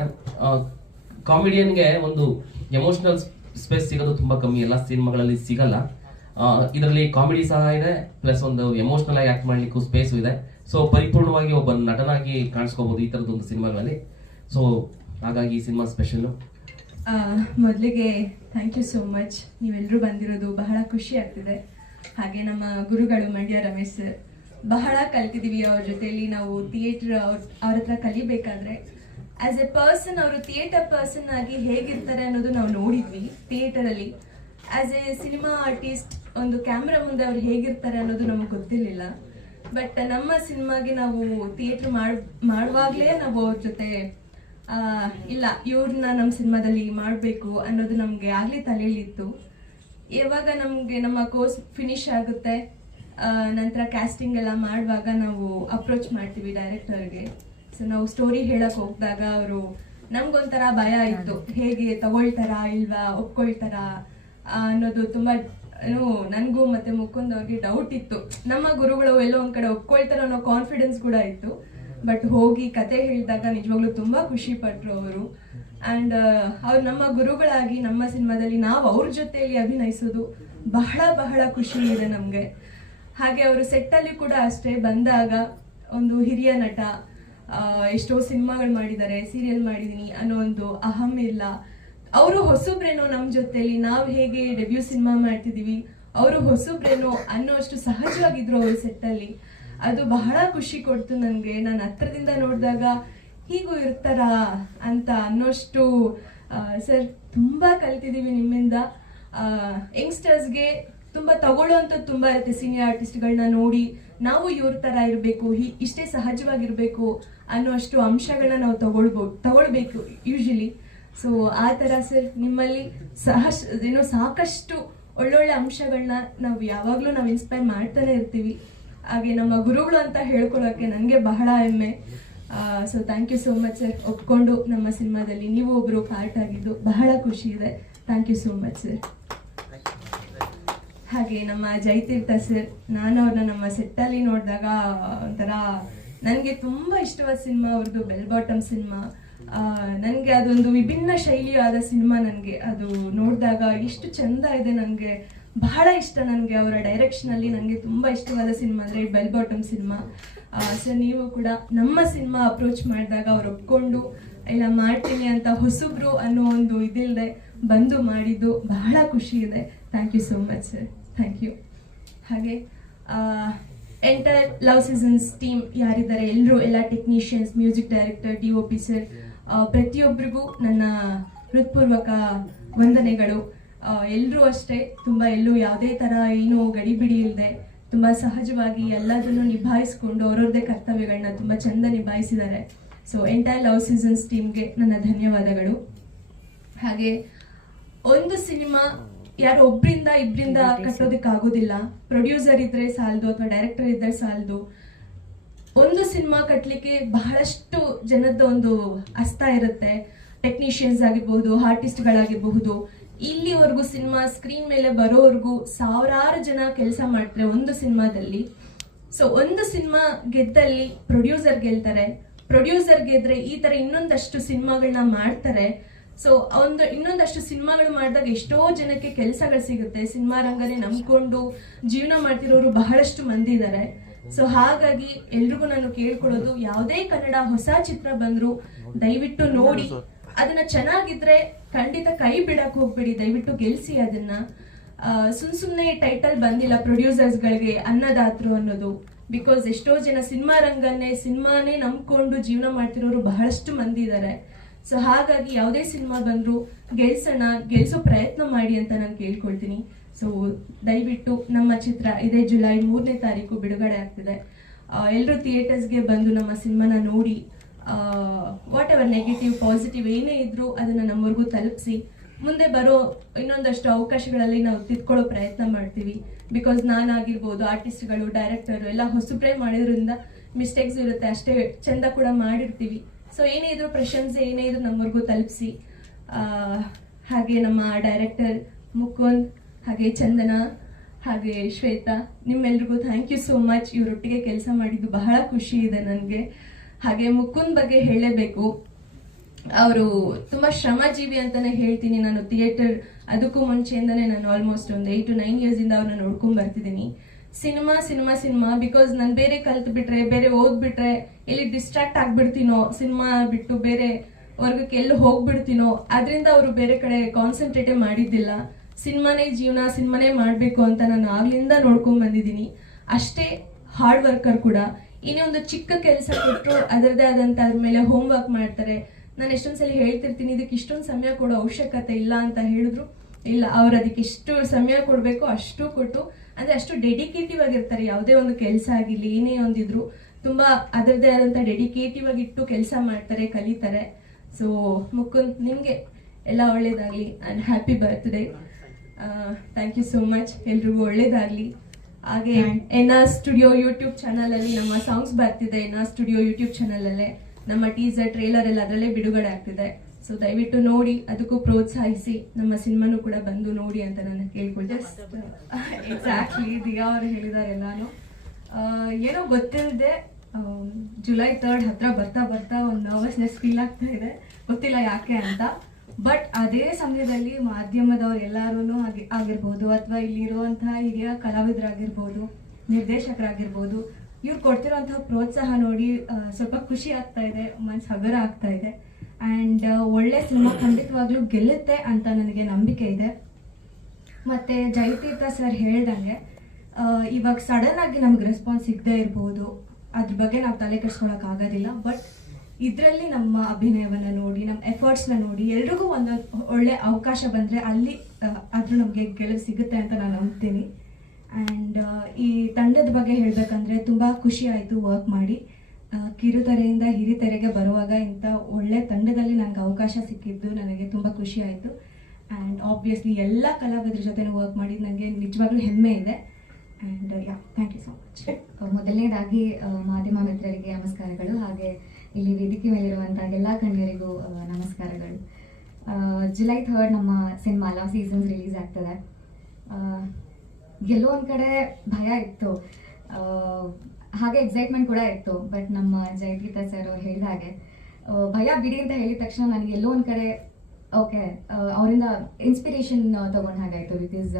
ಕಾಮಿಡಿಯನ್ಗೆ ಒಂದು ಎಮೋಷನಲ್ ಸ್ಪೇಸ್ ಸಿಗೋದು ತುಂಬಾ ಕಮ್ಮಿ, ಎಲ್ಲ ಸಿನಿಮಾಗಳಲ್ಲಿ ಸಿಗಲ್ಲ. ಇದರಲ್ಲಿ ಕಾಮಿಡಿ ಸಹ ಇದೆ, ಪ್ಲಸ್ ಒಂದು ಎಮೋಷನಲ್ ಆಗಿ ಆಕ್ಟ್ ಮಾಡ್ಲಿಕ್ಕೂ ಸ್ಪೇಸ್ ಇದೆ. ಸೊ ಪರಿಪೂರ್ಣವಾಗಿ ಒಬ್ಬ ನಟನಾಗಿ ಕಾಣಿಸ್ಕೋಬಹುದು ಈ ತರದ ಒಂದು ಸಿನಿಮಾಗಳಲ್ಲಿ. ಸೊ ಹಾಗಾಗಿ ಈ ಸಿನಿಮಾ ಸ್ಪೆಷಲ್. ಮೊದಲಿಗೆ ಥ್ಯಾಂಕ್ ಯು ಸೋ ಮಚ್, ನೀವೆಲ್ಲರೂ ಬಂದಿರೋದು ಬಹಳ ಖುಷಿ ಆಗ್ತಿದೆ. ಹಾಗೆ ನಮ್ಮ ಗುರುಗಳು ಮಂಡ್ಯ ರಮೇಶ್ ಸರ್, ಬಹಳ ಕಲ್ತಿದ್ದೀವಿ ಅವ್ರ ಜೊತೆಯಲ್ಲಿ. ನಾವು ಥಿಯೇಟರ್ ಅವ್ರ ಹತ್ರ ಕಲಿಬೇಕಾದ್ರೆ ಆಸ್ ಎ ಪರ್ಸನ್, ಅವರು ಥಿಯೇಟರ್ ಪರ್ಸನ್ ಆಗಿ ಹೇಗಿರ್ತಾರೆ ಅನ್ನೋದು ನಾವು ನೋಡಿದ್ವಿ ಥಿಯೇಟರಲ್ಲಿ. ಆಸ್ ಎ ಸಿನಿಮಾ ಆರ್ಟಿಸ್ಟ್ ಒಂದು ಕ್ಯಾಮ್ರಾ ಮುಂದೆ ಅವ್ರು ಹೇಗಿರ್ತಾರೆ ಅನ್ನೋದು ನಮ್ಗೆ ಗೊತ್ತಿರಲಿಲ್ಲ. ಬಟ್ ನಮ್ಮ ಸಿನಿಮಾಗೆ ನಾವು ಥಿಯೇಟರ್ ಮಾಡುವಾಗಲೇ ನಾವು ಅವ್ರ ಜೊತೆ ಇಲ್ಲ ಇವ್ರನ್ನ ನಮ್ಮ ಸಿನಿಮಾದಲ್ಲಿ ಮಾಡಬೇಕು ಅನ್ನೋದು ನಮಗೆ ಆಗಲಿ ತಲೆಯಲ್ಲಿತ್ತು. ಯಾವಾಗ ನಮಗೆ ನಮ್ಮ ಕೋರ್ಸ್ ಫಿನಿಶ್ ಆಗುತ್ತೆ, ನಂತರ ಕ್ಯಾಸ್ಟಿಂಗ್ ಎಲ್ಲ ಮಾಡುವಾಗ ನಾವು ಅಪ್ರೋಚ್ ಮಾಡ್ತೀವಿ ಡೈರೆಕ್ಟರ್ಗೆ. ಸೊ ನಾವು ಸ್ಟೋರಿ ಹೇಳಕ್ ಹೋಗಿದಾಗ ಅವರು ನಮ್ಗೊಂಥರ ಭಯ ಇತ್ತು, ಹೇಗೆ ತಗೊಳ್ತಾರಾ ಇಲ್ವಾ, ಒಪ್ಕೊಳ್ತಾರಾ ಅನ್ನೋದು ತುಂಬಾ ನನಗೂ ಮತ್ತೆ ಮುಕುಂದ್ ಅವ್ರಿಗೆ ಡೌಟ್ ಇತ್ತು. ನಮ್ಮ ಗುರುಗಳು ಎಲ್ಲೋ ಒಂದ್ ಕಡೆ ಒಪ್ಕೊಳ್ತಾರ ಅನ್ನೋ ಕಾನ್ಫಿಡೆನ್ಸ್ ಕೂಡ ಇತ್ತು. ಬಟ್ ಹೋಗಿ ಕತೆ ಹೇಳಿದಾಗ ನಿಜವಾಗ್ಲೂ ತುಂಬಾ ಖುಷಿ ಪಟ್ರು ಅವರು. ಅಂಡ್ ಅವ್ರು ನಮ್ಮ ಗುರುಗಳಾಗಿ ನಮ್ಮ ಸಿನಿಮಾದಲ್ಲಿ ನಾವು ಅವ್ರ ಜೊತೆಯಲ್ಲಿ ಅಭಿನಯಿಸೋದು ಬಹಳ ಬಹಳ ಖುಷಿ ಇದೆ ನಮ್ಗೆ. ಹಾಗೆ ಅವರು ಸೆಟ್ಟಲ್ಲಿ ಕೂಡ ಅಷ್ಟೇ, ಬಂದಾಗ ಒಂದು ಹಿರಿಯ ನಟ, ಎಷ್ಟೋ ಸಿನಿಮಾಗಳು ಮಾಡಿದ್ದಾರೆ, ಸೀರಿಯಲ್ ಮಾಡಿದೀನಿ ಅನ್ನೋ ಒಂದು ಅಹಂ ಇಲ್ಲ. ಅವರು ಹೊಸಬ್ರೇನೋ ನಮ್ಮ ಜೊತೆಲಿ, ನಾವು ಹೇಗೆ ಡೆಬ್ಯೂ ಸಿನಿಮಾ ಮಾಡ್ತಿದೀವಿ ಅವರು ಹೊಸಬ್ರೇನೋ ಅನ್ನೋಷ್ಟು ಸಹಜವಾಗಿದ್ರು ಅವ್ರ ಸೆಟ್ಟಲ್ಲಿ. ಅದು ಬಹಳ ಖುಷಿ ಕೊಡ್ತು ನನಗೆ. ನಾನು ಹತ್ರದಿಂದ ನೋಡಿದಾಗ ಹೀಗೂ ಇರ್ತಾರ ಅಂತ ಅನ್ನೋಷ್ಟು. ಸರ್ ತುಂಬಾ ಕಲ್ತಿದೀವಿ ನಿಮ್ಮಿಂದ. ಯಂಗ್ಸ್ಟರ್ಸ್ಗೆ ತುಂಬಾ ತಗೊಳ್ಳೋಂಥದ್ದು ತುಂಬಾ ಇರುತ್ತೆ. ಸೀನಿಯರ್ ಆರ್ಟಿಸ್ಟ್ಗಳನ್ನ ನೋಡಿ ನಾವು ಇವ್ರ ತರ ಇರಬೇಕು, ಇಷ್ಟೇ ಸಹಜವಾಗಿರ್ಬೇಕು ಅನ್ನೋ ಅಷ್ಟು ಅಂಶಗಳನ್ನ ನಾವು ತಗೊಳ್ಬೇಕು ಯೂಶಲಿ. ಸೊ ಆ ತರ ಸರ್ ನಿಮ್ಮಲ್ಲಿ ಸಾಕಷ್ಟು ಒಳ್ಳೊಳ್ಳೆ ಅಂಶಗಳನ್ನ ನಾವು ಯಾವಾಗ್ಲೂ ನಾವು ಇನ್ಸ್ಪೈರ್ ಮಾಡ್ತಾನೆ ಇರ್ತೀವಿ. ಹಾಗೆ ನಮ್ಮ ಗುರುಗಳು ಅಂತ ಹೇಳ್ಕೊಳ್ಳೋಕೆ ನನಗೆ ಬಹಳ ಹೆಮ್ಮೆ. So thank you so much sir, ಒಪ್ಕೊಂಡು ನಮ್ಮ ಸಿನಿಮಾದಲ್ಲಿ ನೀವು ಒಬ್ರು ಪಾರ್ಟ್ ಆಗಿದ್ದು ಬಹಳ ಖುಷಿ ಇದೆ. Thank you so much sir. ಹಾಗೆ ನಮ್ಮ ಜಯತೀರ್ಥ ಸರ್, ನಾನು ಅವ್ರನ್ನ ನಮ್ಮ ಸೆಟ್ಟಲ್ಲಿ ನೋಡಿದಾಗ ಒಂಥರ ನನಗೆ ತುಂಬಾ ಇಷ್ಟವಾದ ಸಿನಿಮಾ ಅವ್ರದ್ದು ಬೆಲ್ ಬಾಟಮ್ ಸಿನಿಮಾ. ನನಗೆ ಅದೊಂದು ವಿಭಿನ್ನ ಶೈಲಿಯಾದ ಸಿನಿಮಾ. ನನಗೆ ಅದು ನೋಡಿದಾಗ ಎಷ್ಟು ಚಂದ ಇದೆ, ನನಗೆ ಬಹಳ ಇಷ್ಟ. ನನಗೆ ಅವರ ಡೈರೆಕ್ಷನ್ ಅಲ್ಲಿ ನನಗೆ ತುಂಬಾ ಇಷ್ಟವಾದ ಸಿನಿಮಾ ಅಂದ್ರೆ ಬೆಲ್ ಬಾಟಮ್ ಸಿನಿಮಾ. ಸೊ ನೀವು ಕೂಡ ನಮ್ಮ ಸಿನಿಮಾ ಅಪ್ರೋಚ್ ಮಾಡಿದಾಗ ಅವ್ರು ಒಪ್ಕೊಂಡು ಇಲ್ಲ ಮಾಡ್ತೀನಿ ಅಂತ ಹೊಸಬ್ರು ಅನ್ನೋ ಒಂದು ಇದಿಲ್ಲದೆ ಬಂದು ಮಾಡಿದ್ದು ಬಹಳ ಖುಷಿ ಇದೆ. Thank you so much sir, thank you. ಹಾಗೆ ಎಂಟೈರ್ ಲವ್ ಸೀಸನ್ಸ್ ಟೀಮ್ ಯಾರಿದ್ದಾರೆ ಎಲ್ಲರೂ, ಎಲ್ಲ technicians, music director, DOP sir, ಪ್ರತಿಯೊಬ್ಬರಿಗೂ ನನ್ನ ಹೃತ್ಪೂರ್ವಕ ವಂದನೆಗಳು. ಎಲ್ಲರೂ ಅಷ್ಟೇ ತುಂಬಾ ಎಲ್ಲೂ ಯಾವುದೇ ತರ ಏನು ಗಡಿಬಿಡಿ ಇಲ್ಲದೆ ತುಂಬಾ ಸಹಜವಾಗಿ ಎಲ್ಲದನ್ನು ನಿಭಾಯಿಸ್ಕೊಂಡು ಅವರವ್ರದ್ದೇ ಕರ್ತವ್ಯಗಳನ್ನ ತುಂಬಾ ಚಂದ ನಿಭಾಯಿಸಿದ್ದಾರೆ. ಸೊ ಎಂಟೈರ್ ಲವ್ ಸೀಸನ್ಸ್ ಟೀಮ್ಗೆ ನನ್ನ ಧನ್ಯವಾದಗಳು. ಹಾಗೆ ಒಂದು ಸಿನಿಮಾ ಯಾರೋ ಒಬ್ರಿಂದ ಇಬ್ರಿಂದ ಕಟ್ಟೋದಕ್ಕಾಗೋದಿಲ್ಲ. ಪ್ರೊಡ್ಯೂಸರ್ ಇದ್ರೆ ಸಾಲದು ಅಥವಾ ಡೈರೆಕ್ಟರ್ ಇದ್ರೆ ಸಾಲದು. ಒಂದು ಸಿನಿಮಾ ಕಟ್ಟಲಿಕ್ಕೆ ಬಹಳಷ್ಟು ಜನದ ಒಂದು ಹಸ್ತ ಇರುತ್ತೆ. ಟೆಕ್ನಿಷಿಯನ್ಸ್ ಆಗಿರ್ಬಹುದು, ಆರ್ಟಿಸ್ಟ್ಗಳಾಗಿರಬಹುದು, ಇಲ್ಲಿವರೆಗೂ ಸಿನಿಮಾ ಸ್ಕ್ರೀನ್ ಮೇಲೆ ಬರೋವರೆಗೂ ಸಾವಿರಾರು ಜನ ಕೆಲಸ ಮಾಡ್ತಾರೆ ಒಂದು ಸಿನಿಮಾದಲ್ಲಿ. ಸೊ ಒಂದು ಸಿನಿಮಾ ಗೆದ್ದಲ್ಲಿ ಪ್ರೊಡ್ಯೂಸರ್ ಗೆಲ್ತಾರೆ, ಪ್ರೊಡ್ಯೂಸರ್ ಗೆದ್ರೆ ಈ ತರ ಇನ್ನೊಂದಷ್ಟು ಸಿನಿಮಾಗಳನ್ನ ಮಾಡ್ತಾರೆ. ಸೊ ಇನ್ನೊಂದಷ್ಟು ಸಿನಿಮಾಗಳು ಮಾಡಿದಾಗ ಎಷ್ಟೋ ಜನಕ್ಕೆ ಕೆಲಸಗಳು ಸಿಗುತ್ತೆ. ಸಿನಿಮಾ ರಂಗನೇ ನಂಬ್ಕೊಂಡು ಜೀವನ ಮಾಡ್ತಿರೋರು ಬಹಳಷ್ಟು ಮಂದಿ ಇದ್ದಾರೆ. ಸೊ ಹಾಗಾಗಿ ಎಲ್ರಿಗೂ ನಾನು ಕೇಳ್ಕೊಳ್ಳೋದು, ಯಾವುದೇ ಕನ್ನಡ ಹೊಸ ಚಿತ್ರ ಬಂದ್ರು ದಯವಿಟ್ಟು ನೋಡಿ, ಅದನ್ನ ಚೆನ್ನಾಗಿದ್ರೆ ಖಂಡಿತ ಕೈ ಬಿಡಕ್ ಹೋಗ್ಬೇಡಿ, ದಯವಿಟ್ಟು ಗೆಲ್ಸಿ ಅದನ್ನ. ಸುಮ್ನೆ ಟೈಟಲ್ ಬಂದಿಲ್ಲ ಪ್ರೊಡ್ಯೂಸರ್ಸ್ ಗಳಿಗೆ ಅನ್ನದಾತರು ಅನ್ನೋದು. ಬಿಕಾಸ್ ಎಷ್ಟೋ ಜನ ಸಿನಿಮಾನೇ ನಂಬ್ಕೊಂಡು ಜೀವನ ಮಾಡ್ತಿರೋರು ಬಹಳಷ್ಟು ಮಂದಿ ಇದ್ದಾರೆ. ಸೊ ಹಾಗಾಗಿ ಯಾವುದೇ ಸಿನಿಮಾ ಬಂದ್ರು ಗೆಲ್ಸೋ ಪ್ರಯತ್ನ ಮಾಡಿ ಅಂತ ನಾನು ಕೇಳ್ಕೊಳ್ತೀನಿ. ಸೊ ದಯವಿಟ್ಟು ನಮ್ಮ ಚಿತ್ರ ಇದೇ ಜುಲೈ 3ನೇ ತಾರೀಕು ಬಿಡುಗಡೆ ಆಗ್ತಿದೆ. ಎಲ್ಲರೂ ಥಿಯೇಟರ್ಸ್ಗೆ ಬಂದು ನಮ್ಮ ಸಿನಿಮಾನ ನೋಡಿ, ವಾಟ್ ಎವರ್ ನೆಗೆಟಿವ್ ಪಾಸಿಟಿವ್ ಏನೇ ಇದ್ರು ಅದನ್ನ ನಮ್ಮವರೆಗೂ ತಲುಪಿಸಿ, ಮುಂದೆ ಬರೋ ಇನ್ನೊಂದಷ್ಟು ಅವಕಾಶಗಳಲ್ಲಿ ನಾವು ತಿದ್ಕೊಳ್ಳೋ ಪ್ರಯತ್ನ ಮಾಡ್ತೀವಿ. ಬಿಕಾಸ್ ನಾನಾಗಿರ್ಬೋದು, ಆರ್ಟಿಸ್ಟ್ಗಳು, ಡೈರೆಕ್ಟರ್ ಎಲ್ಲ ಹೊಸಬ್ರೇ ಮಾಡಿದ್ರಿಂದ ಮಿಸ್ಟೇಕ್ಸ್ ಇರುತ್ತೆ, ಅಷ್ಟೇ ಚಂದ ಕೂಡ ಮಾಡಿರ್ತೀವಿ. ಸೊ ಏನೇ ಇದ್ರು ಪ್ರಶಂಸೆ ಏನೇ ಇದ್ರು ನಮ್ಮವರೆಗೂ ತಲುಪಿಸಿ. ಹಾಗೆ ನಮ್ಮ ಡೈರೆಕ್ಟರ್ ಮುಕುಂದ್, ಹಾಗೆ ಚಂದನ, ಹಾಗೆ ಶ್ವೇತಾ, ನಿಮ್ಮೆಲ್ರಿಗೂ ಥ್ಯಾಂಕ್ ಯು ಸೋ ಮಚ್. ಇವರೊಟ್ಟಿಗೆ ಕೆಲಸ ಮಾಡಿದ್ದು ಬಹಳ ಖುಷಿ ಇದೆ ನನಗೆ. ಹಾಗೆ ಮುಕುಂದ್ ಬಗ್ಗೆ ಹೇಳಲೇಬೇಕು, ಅವರು ತುಂಬಾ ಶ್ರಮಜೀವಿ ಅಂತಾನೆ ಹೇಳ್ತೀನಿ. ನಾನು ಥಿಯೇಟರ್ ಅದಕ್ಕೂ ಮುಂಚೆಯಿಂದಾನೆ ನಾನು ಆಲ್ಮೋಸ್ಟ್ ಒಂದು 8 to 9 years ಇಂದ ಅವ್ರನ್ನ ನೋಡ್ಕೊಂಡ್ ಬರ್ತಿದ್ದೀನಿ. ಸಿನಿಮಾ ಬಿಕಾಸ್ ನಾನು ಬೇರೆ ಕಲ್ತು ಬಿಟ್ರೆ, ಬೇರೆ ಓದ್ಬಿಟ್ರೆ ಎಲ್ಲಿ ಡಿಸ್ಟ್ರಾಕ್ಟ್ ಆಗ್ಬಿಡ್ತೀನೋ, ಸಿನಿಮಾ ಬಿಟ್ಟು ಬೇರೆ ವರ್ಗಕ್ಕೆ ಎಲ್ಲಿ ಹೋಗ್ಬಿಡ್ತೀನೋ, ಅದರಿಂದ ಅವರು ಬೇರೆ ಕಡೆ ಕಾನ್ಸಂಟ್ರೇಟೇ ಮಾಡಿದ್ದಿಲ್ಲ. ಸಿನಿಮಾನೇ ಜೀವನ, ಸಿನಿಮಾನೇ ಮಾಡಬೇಕು ಅಂತ ನಾನು ಆಗ್ಲಿಂದ ನೋಡ್ಕೊಂಡ್ ಬಂದಿದ್ದೀನಿ. ಅಷ್ಟೇ ಹಾರ್ಡ್ ವರ್ಕರ್ ಕೂಡ. ಇನ್ನೇ ಒಂದು ಚಿಕ್ಕ ಕೆಲಸ ಕೊಟ್ಟರು ಅದರದೇ ಆದಂತ ಅದ್ರ ಮೇಲೆ ಹೋಮ್ ವರ್ಕ್ ಮಾಡ್ತಾರೆ. ನಾನು ಎಷ್ಟೊಂದ್ಸಲಿ ಹೇಳ್ತಿರ್ತೀನಿ, ಇದಕ್ಕೆ ಇಷ್ಟೊಂದು ಸಮಯ ಕೊಡೋ ಅವಶ್ಯಕತೆ ಇಲ್ಲ ಅಂತ ಹೇಳಿದ್ರು. ಇಲ್ಲ, ಅವ್ರು ಅದಕ್ಕೆ ಎಷ್ಟು ಸಮಯ ಕೊಡಬೇಕು ಅಷ್ಟು ಕೊಟ್ಟು, ಅಂದ್ರೆ ಅಷ್ಟು ಡೆಡಿಕೇಟಿವ್ ಆಗಿರ್ತಾರೆ. ಯಾವುದೇ ಒಂದು ಕೆಲಸ ಆಗಿರ್ಲಿ, ಏನೇ ಒಂದಿದ್ರು ತುಂಬಾ ಅದರದೇ ಆದಂತ ಡೆಡಿಕೇಟಿವ್ ಆಗಿ ಇಟ್ಟು ಕೆಲಸ ಮಾಡ್ತಾರೆ, ಕಲಿತಾರೆ. ಸೊ ಮುಕುಂದ್, ನಿಮ್ಗೆ ಎಲ್ಲ ಒಳ್ಳೇದಾಗ್ಲಿ and happy birthday. Thank you so much. ಎಲ್ರಿಗೂ ಒಳ್ಳೇದಾಗ್ಲಿ. ಹಾಗೆ ಎನ್ಆರ್ ಸ್ಟುಡಿಯೋ ಯೂಟ್ಯೂಬ್ ಚಾನಲ್ ಅಲ್ಲಿ ನಮ್ಮ ಸಾಂಗ್ಸ್ ಬರ್ತಿದೆ. ಎನ್ಆರ್ ಸ್ಟುಡಿಯೋ ಯೂಟ್ಯೂಬ್ ಚಾನಲ್ ಅಲ್ಲೇ ನಮ್ಮ ಟೀಸರ್, ಟ್ರೇಲರ್ ಎಲ್ಲ ಅದರಲ್ಲೇ ಬಿಡುಗಡೆ ಆಗ್ತಿದೆ. ಸೊ ದಯವಿಟ್ಟು ನೋಡಿ, ಅದಕ್ಕೂ ಪ್ರೋತ್ಸಾಹಿಸಿ, ನಮ್ಮ ಸಿನಿಮಾನು ಕೂಡ ಬಂದು ನೋಡಿ ಅಂತ ನಾನು ಕೇಳ್ಕೊಳ್ತೀನಿ. ಎಕ್ಸಾಕ್ಟ್ಲಿ ದಿಯಾ ಅವರು ಹೇಳಿದ್ದಾರೆ ಎಲ್ಲಾನು. ಏನೋ ಗೊತ್ತಿಲ್ಲದೆ ಜುಲೈ 3rd ಹತ್ರ ಬರ್ತಾ ಬರ್ತಾ ಒಂದು ನರ್ವಸ್ನೆಸ್ ಫೀಲ್ ಆಗ್ತಾ ಇದೆ, ಗೊತ್ತಿಲ್ಲ ಯಾಕೆ ಅಂತ. ಬಟ್ ಅದೇ ಸಮಯದಲ್ಲಿ ಮಾಧ್ಯಮದವ್ರು ಎಲ್ಲರೂ ಆಗಿರ್ಬೋದು, ಅಥವಾ ಇಲ್ಲಿರುವಂತಹ ಹಿರಿಯ ಕಲಾವಿದರಾಗಿರ್ಬೋದು, ನಿರ್ದೇಶಕರಾಗಿರ್ಬೋದು, ಇವ್ರು ಕೊಡ್ತಿರೋಂತಹ ಪ್ರೋತ್ಸಾಹ ನೋಡಿ ಸ್ವಲ್ಪ ಖುಷಿ ಆಗ್ತಾ ಇದೆ, ಮನ್ಸು ಹಗುರ ಆಗ್ತಾ ಇದೆ. ಆ್ಯಂಡ್ ಒಳ್ಳೆ ಸಿನಿಮಾ ಖಂಡಿತವಾಗ್ಲೂ ಗೆಲ್ಲುತ್ತೆ ಅಂತ ನನಗೆ ನಂಬಿಕೆ ಇದೆ. ಮತ್ತೆ ಜಯತೀರ್ಥ ಸರ್ ಹೇಳ್ದಂಗೆ ಇವಾಗ ಸಡನ್ ಆಗಿ ನಮ್ಗೆ ರೆಸ್ಪಾನ್ಸ್ ಸಿಗದೆ ಇರ್ಬೋದು, ಅದ್ರ ಬಗ್ಗೆ ನಾವು ತಲೆ ಕೆಡ್ಸ್ಕೊಳಕ್ ಆಗೋದಿಲ್ಲ. ಬಟ್ ಇದರಲ್ಲಿ ನಮ್ಮ ಅಭಿನಯವನ್ನ ನೋಡಿ, ನಮ್ಮ ಎಫರ್ಟ್ಸ್ನ ನೋಡಿ, ಎಲ್ರಿಗೂ ಒಂದೊಂದು ಒಳ್ಳೆ ಅವಕಾಶ ಬಂದರೆ ಅಲ್ಲಿ ಆದ್ರೂ ನಮಗೆ ಗೆಲುವು ಸಿಗುತ್ತೆ ಅಂತ ನಾನು ನಂಬ್ತೀನಿ. ಆ್ಯಂಡ್ ಈ ತಂಡದ ಬಗ್ಗೆ ಹೇಳಬೇಕಂದ್ರೆ ತುಂಬ ಖುಷಿ ಆಯಿತು ವರ್ಕ್ ಮಾಡಿ. ಕಿರುತೆರೆಯಿಂದ ಹಿರಿತೆರೆಗೆ ಬರುವಾಗ ಇಂಥ ಒಳ್ಳೆ ತಂಡದಲ್ಲಿ ನನಗೆ ಅವಕಾಶ ಸಿಕ್ಕಿದ್ದು ನನಗೆ ತುಂಬ ಖುಷಿ ಆಯಿತು. ಆ್ಯಂಡ್ ಆಬ್ವಿಯಸ್ಲಿ ಎಲ್ಲ ಕಲಾವಿದರ ಜೊತೆ ವರ್ಕ್ ಮಾಡಿ ನನಗೆ ನಿಜವಾಗ್ಲೂ ಹೆಮ್ಮೆ ಇದೆ. And thank you so much. ಮೊದಲನೇದಾಗಿ ಮಾಧ್ಯಮ ಮಿತ್ರರಿಗೆ ನಮಸ್ಕಾರಗಳು, ಹಾಗೆ ಇಲ್ಲಿ ವೇದಿಕೆ ಮೇಲಿರುವಂಥ ಎಲ್ಲ ಗಣ್ಯರಿಗೂ ನಮಸ್ಕಾರಗಳು. ಜುಲೈ 3rd ನಮ್ಮ ಸಿನಿಮಾ ಲವ್ ಸೀಸನ್ಸ್ ರಿಲೀಸ್ ಆಗ್ತದೆ. ಗೆಲ್ಲೋ ಒಂದು ಕಡೆ ಭಯ ಇತ್ತು, ಹಾಗೆ ಎಕ್ಸೈಟ್ಮೆಂಟ್ ಕೂಡ ಇತ್ತು. ಬಟ್ ನಮ್ಮ ಜಯತೀರ್ಥ ಸರ್ ಹೇಳಿದ ಹಾಗೆ ಭಯ ಬಿಡಿ ಅಂತ ಹೇಳಿದ ತಕ್ಷಣ ನನಗೆ ಎಲ್ಲೋ ಒಂದು ಕಡೆ ಓಕೆ ಅವರಿಂದ ಇನ್ಸ್ಪಿರೇಷನ್ ತಗೊಂಡ ಹಾಗಾಯಿತು. ಬಿಕಾಸ್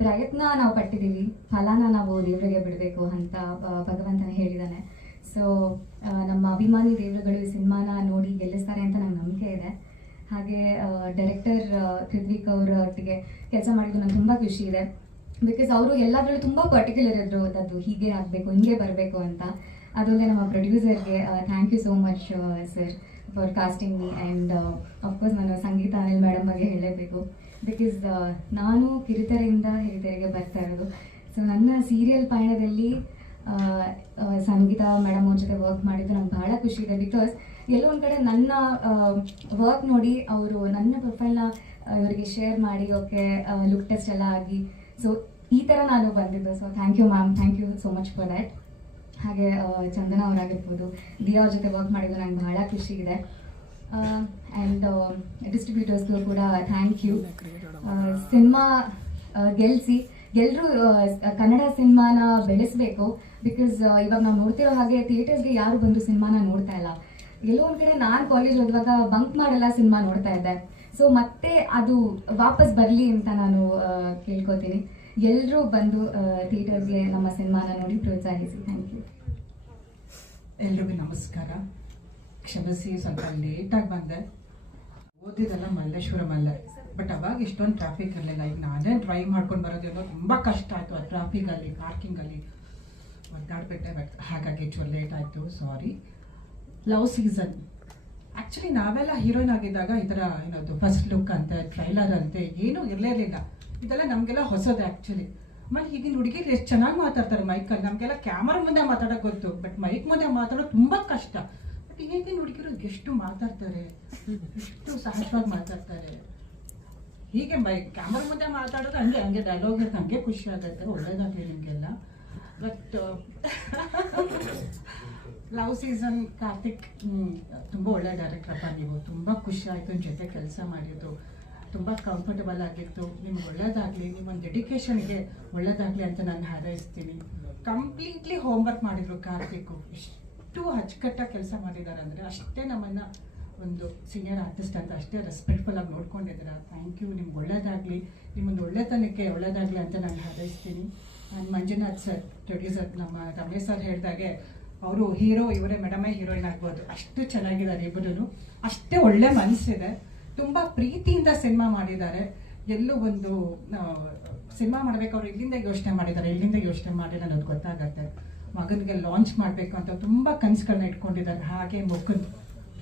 ಪ್ರಯತ್ನ ನಾವು ಪಟ್ಟಿದ್ದೀವಿ, ಫಲನ ನಾವು ದೇವರಿಗೆ ಬಿಡಬೇಕು ಅಂತ ಭಗವಂತನ ಹೇಳಿದ್ದಾನೆ. ಸೊ ನಮ್ಮ ಅಭಿಮಾನಿ ದೇವರುಗಳು ಈ ಸಿನಿಮಾನ ನೋಡಿ ಗೆಲ್ಲಿಸ್ತಾರೆ ಅಂತ ನಂಗೆ ನಂಬಿಕೆ ಇದೆ. ಹಾಗೆ ಡೈರೆಕ್ಟರ್ ಕೃತ್ವಿಕ್ ಅವರ ಒಟ್ಟಿಗೆ ಕೆಲಸ ಮಾಡಿದ್ದು ನಂಗೆ ತುಂಬ ಖುಷಿ ಇದೆ. ಬಿಕಾಸ್ ಅವರು ಎಲ್ಲದರಲ್ಲೂ ತುಂಬ ಪರ್ಟಿಕ್ಯುಲರ್ ಇದ್ರು, ಅದು ಹೀಗೆ ಆಗಬೇಕು, ಹಿಂಗೆ ಬರಬೇಕು ಅಂತ. ಅದಲ್ಲದೆ ನಮ್ಮ ಪ್ರೊಡ್ಯೂಸರ್ಗೆ thank you so much sir for casting me. And of course ನಾನು ಸಂಗೀತ ಅನಿಲ್ ಮೇಡಮ್ ಬಗ್ಗೆ ಹೇಳಲೇಬೇಕು. ಬಿಕಾಸ್ ನಾನು ಕಿರುತೆರೆಯಿಂದ ಹಿರಿತೆರೆಗೆ ಬರ್ತಾ ಇರೋದು. ಸೊ ನನ್ನ ಸೀರಿಯಲ್ ಪಯಣದಲ್ಲಿ ಸಂಗೀತ ಮೇಡಮ್ ಅವ್ರ ಜೊತೆ ವರ್ಕ್ ಮಾಡಿದ್ದು ನಂಗೆ ಭಾಳ ಖುಷಿ ಇದೆ. ಬಿಕಾಸ್ ಎಲ್ಲೋ ಒಂದು ಕಡೆ ನನ್ನ ವರ್ಕ್ ನೋಡಿ ಅವರು ನನ್ನ ಪ್ರೊಫೈಲ್ನ ಇವರಿಗೆ ಶೇರ್ ಮಾಡಿ, ಓಕೆ ಲುಕ್ ಟೆಸ್ಟ್ ಎಲ್ಲ ಆಗಿ, ಸೊ ಈ ಥರ ನಾನು ಬಂದಿದ್ದು. So thank you ma'am, thank you so much for that. ಹಾಗೆ ಚಂದನ ಅವರಾಗಿರ್ಬೋದು, ದಿಯಾ ಅವ್ರ ಜೊತೆ ವರ್ಕ್ ಮಾಡಿದ್ದು ನಂಗೆ ಭಾಳ ಖುಷಿ ಇದೆ. ಆ್ಯಂಡ್ ಡಿಸ್ಟ್ರಿಬ್ಯೂಟರ್ಸ್ಗೂ ಕೂಡ ಥ್ಯಾಂಕ್ ಯು. ಸಿನಿಮಾ ಗೆಲ್ಲಿಸಿ ಎಲ್ಲರೂ ಕನ್ನಡ ಸಿನಿಮಾನ ಬೆಳೆಸಬೇಕು. ಬಿಕಾಸ್ ಇವಾಗ ನಾವು ನೋಡ್ತಿರೋ ಹಾಗೆ ಥಿಯೇಟರ್ಸ್ಗೆ ಯಾರು ಬಂದು ಸಿನಿಮಾನ ನೋಡ್ತಾ ಇಲ್ಲ. ಎಲ್ಲೋ ಒಂದು ಕಡೆ ನಾನು ಕಾಲೇಜ್ ಓದುವಾಗ ಬಂಕ್ ಮಾಡೆಲ್ಲ ಸಿನಿಮಾ ನೋಡ್ತಾ ಇದ್ದೆ. ಸೊ ಮತ್ತೆ ಅದು ವಾಪಸ್ ಬರಲಿ ಅಂತ ನಾನು ಕೇಳ್ಕೊತೀನಿ. ಎಲ್ಲರೂ ಬಂದು ಥಿಯೇಟರ್ಗೆ ನಮ್ಮ ಸಿನಿಮಾನ ನೋಡಿ ಪ್ರೋತ್ಸಾಹಿಸಿ. Thank you. ಎಲ್ರಿಗೂ ನಮಸ್ಕಾರ. ಕ್ಷಮಿಸಿ, ಸ್ವಲ್ಪ ಲೇಟಾಗಿ ಬಂದೆ. ಓದಿದೆಲ್ಲ ಮಲ್ಲೇಶ್ವರಮಲ್ಲೇ, ಬಟ್ ಅವಾಗ ಇಷ್ಟೊಂದು ಟ್ರಾಫಿಕ್ ಇರಲಿಲ್ಲ. ಈಗ ನಾನೇ ಡ್ರೈವ್ ಮಾಡ್ಕೊಂಡು ಬರೋದೇನೋ ತುಂಬ ಕಷ್ಟ ಆಯಿತು. ಆ ಟ್ರಾಫಿಕಲ್ಲಿ, ಪಾರ್ಕಿಂಗಲ್ಲಿ ಒದ್ದಾಡ್ಬಿಟ್ಟೆ. ಬಟ್ ಹಾಗಾಗಿ ಚೂರು ಲೇಟ್ ಆಯಿತು, ಸಾರಿ. ಲವ್ ಸೀಸನ್ ಆ್ಯಕ್ಚುಲಿ ನಾವೆಲ್ಲ ಹೀರೋಯಿನ್ ಆಗಿದ್ದಾಗ ಈ ಥರ ಏನದು ಫಸ್ಟ್ ಲುಕ್ ಅಂತೆ, ಟ್ರೈಲರ್ ಅಂತೆ ಏನೂ ಇರಲಿಲ್ಲ. ಇದೆಲ್ಲ ನಮಗೆಲ್ಲ ಹೊಸದು ಆ್ಯಕ್ಚುಲಿ. ಆಮೇಲೆ ಈಗಿನ ಹುಡುಗಿರು ಎಷ್ಟು ಚೆನ್ನಾಗಿ ಮಾತಾಡ್ತಾರೆ ಮೈಕಲ್ಲಿ. ನಮಗೆಲ್ಲ ಕ್ಯಾಮರಾ ಮುಂದೆ ಮಾತಾಡೋಕೆ ಗೊತ್ತು, ಬಟ್ ಮೈಕ್ ಮುಂದೆ ಮಾತಾಡೋದು ತುಂಬ ಕಷ್ಟ. ಬಟ್ ಈಗಿನ ಹುಡುಗಿರು ಎಷ್ಟು ಮಾತಾಡ್ತಾರೆ, ಎಷ್ಟು ಸಹಜವಾಗಿ ಮಾತಾಡ್ತಾರೆ. ಹೀಗೆ ಕ್ಯಾಮರಾ ಮುಂದೆ ಮಾತಾಡೋದು ಹಂಗೆ ಡೈಲಾಗ್ ಇರುತ್ತೆ, ಹಂಗೆ ಖುಷಿ ಆಗುತ್ತೆ. ಒಳ್ಳೇದಾಗಲಿ ನಿಮಗೆಲ್ಲ. ಬಟ್ ಲವ್ ಸೀಸನ್ ಕಾರ್ತಿಕ್ ತುಂಬ ಒಳ್ಳೆ ಡೈರೆಕ್ಟ್ರಪ್ಪ ನೀವು. ತುಂಬ ಖುಷಿ ಆಯಿತು ನಿಮ್ಮ ಜೊತೆ ಕೆಲಸ ಮಾಡಿದ್ದು. ತುಂಬ ಕಂಫರ್ಟಬಲ್ ಆಗಿತ್ತು. ನಿಮ್ಗೆ ಒಳ್ಳೇದಾಗಲಿ, ನಿಮ್ಮ ಡೆಡಿಕೇಶನ್ಗೆ ಒಳ್ಳೇದಾಗಲಿ ಅಂತ ನಾನು ಹಾರೈಸ್ತೀನಿ. ಕಂಪ್ಲೀಟ್ಲಿ ಹೋಮ್ವರ್ಕ್ ಮಾಡಿದರು ಕಾರ್ತಿಕ್. ಎಷ್ಟು ಅಚ್ಚುಕಟ್ಟಾಗಿ ಕೆಲಸ ಮಾಡಿದ್ದಾರೆ ಅಂದರೆ ಅಷ್ಟೇ ನಮ್ಮನ್ನು ಒಂದು ಸೀನಿಯರ್ ಆರ್ಟಿಸ್ಟ್ ಅಂತ ಅಷ್ಟೇ ರೆಸ್ಪೆಕ್ಟ್ಫುಲ್ ಆಗಿ ನೋಡ್ಕೊಂಡಿದ್ದೀರಾ. Thank you. ನಿಮ್ಗೆ ಒಳ್ಳೇದಾಗಲಿ, ನಿಮ್ಮೊಂದು ಒಳ್ಳೆತನಕ್ಕೆ ಒಳ್ಳೇದಾಗಲಿ ಅಂತ ನಾನು ಹಾರೈಸ್ತೀನಿ. ನಾನು ಮಂಜುನಾಥ್ ಸರ್ ಪ್ರೊಡ್ಯೂಸರ್, ನಮ್ಮ ರಮೇಶ್ ಸರ್ ಹೇಳಿದಾಗೆ ಅವರು ಹೀರೋ, ಇವರೇ ಮೇಡಮೇ ಹೀರೋಯಿನ್ ಆಗ್ಬೋದು. ಅಷ್ಟು ಚೆನ್ನಾಗಿದ್ದಾರೆ ಇಬ್ಬರೂ. ಅಷ್ಟೇ ಒಳ್ಳೆ ಮನಸ್ಸಿದೆ. ತುಂಬ ಪ್ರೀತಿಯಿಂದ ಸಿನಿಮಾ ಮಾಡಿದ್ದಾರೆ. ಎಲ್ಲೂ ಒಂದು ಸಿನಿಮಾ ಮಾಡಬೇಕು ಅವ್ರು ಇಲ್ಲಿಂದ ಯೋಚನೆ ಮಾಡಿದ್ದಾರೆ, ಇಲ್ಲಿಂದ ಯೋಚನೆ ಮಾಡಿಲ್ಲ ಅನ್ನೋದು ಗೊತ್ತಾಗತ್ತೆ. ಮಗನಿಗೆ ಲಾಂಚ್ ಮಾಡಬೇಕು ಅಂತ ತುಂಬ ಕನಸುಗಳನ್ನ ಇಟ್ಕೊಂಡಿದ್ದಾರೆ. ಹಾಗೆ ಮುಕುಂದ್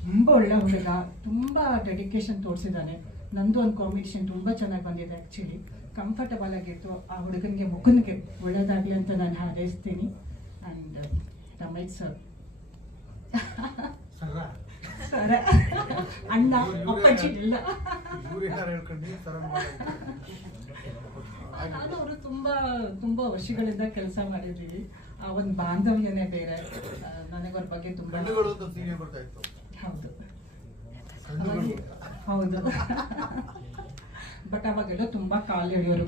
ತುಂಬ ಒಳ್ಳೆ ಹುಡುಗ, ತುಂಬ ಡೆಡಿಕೇಶನ್ ತೋರಿಸಿದ್ದಾನೆ. ನಂದು ಒಂದು ಕಾಂಬಿನೇಷನ್ ತುಂಬ ಚೆನ್ನಾಗಿ ಬಂದಿದೆ. ಆ್ಯಕ್ಚುಲಿ ಕಂಫರ್ಟಬಲ್ ಆಗಿತ್ತು. ಆ ಹುಡುಗನಿಗೆ ಮುಕುಂದ್ಗೆ ಒಳ್ಳೇದಾಗಲಿ ಅಂತ ನಾನು ಹಾರೈಸ್ತೀನಿ. ಆ್ಯಂಡ್ ರಮೇಶ್ ಸರ್ ಸರ ಅಣ್ಣ ಅಪ್ಪಾಜಿ ಇಲ್ಲ, ನಾನು ಅವರು ತುಂಬ ವರ್ಷಗಳಿಂದ ಕೆಲಸ ಮಾಡಿದ್ದೀವಿ. ಆ ಒಂದು ಬಾಂಧವ್ಯನೇ ಬೇರೆ. ನನಗವ್ರ ಬಗ್ಗೆ ತುಂಬ ಹೌದು ಹೌದು ಬಟ್ ಅವಾಗೆಲ್ಲ ತುಂಬ ಕಾಲು ಎಳೆಯೋರು.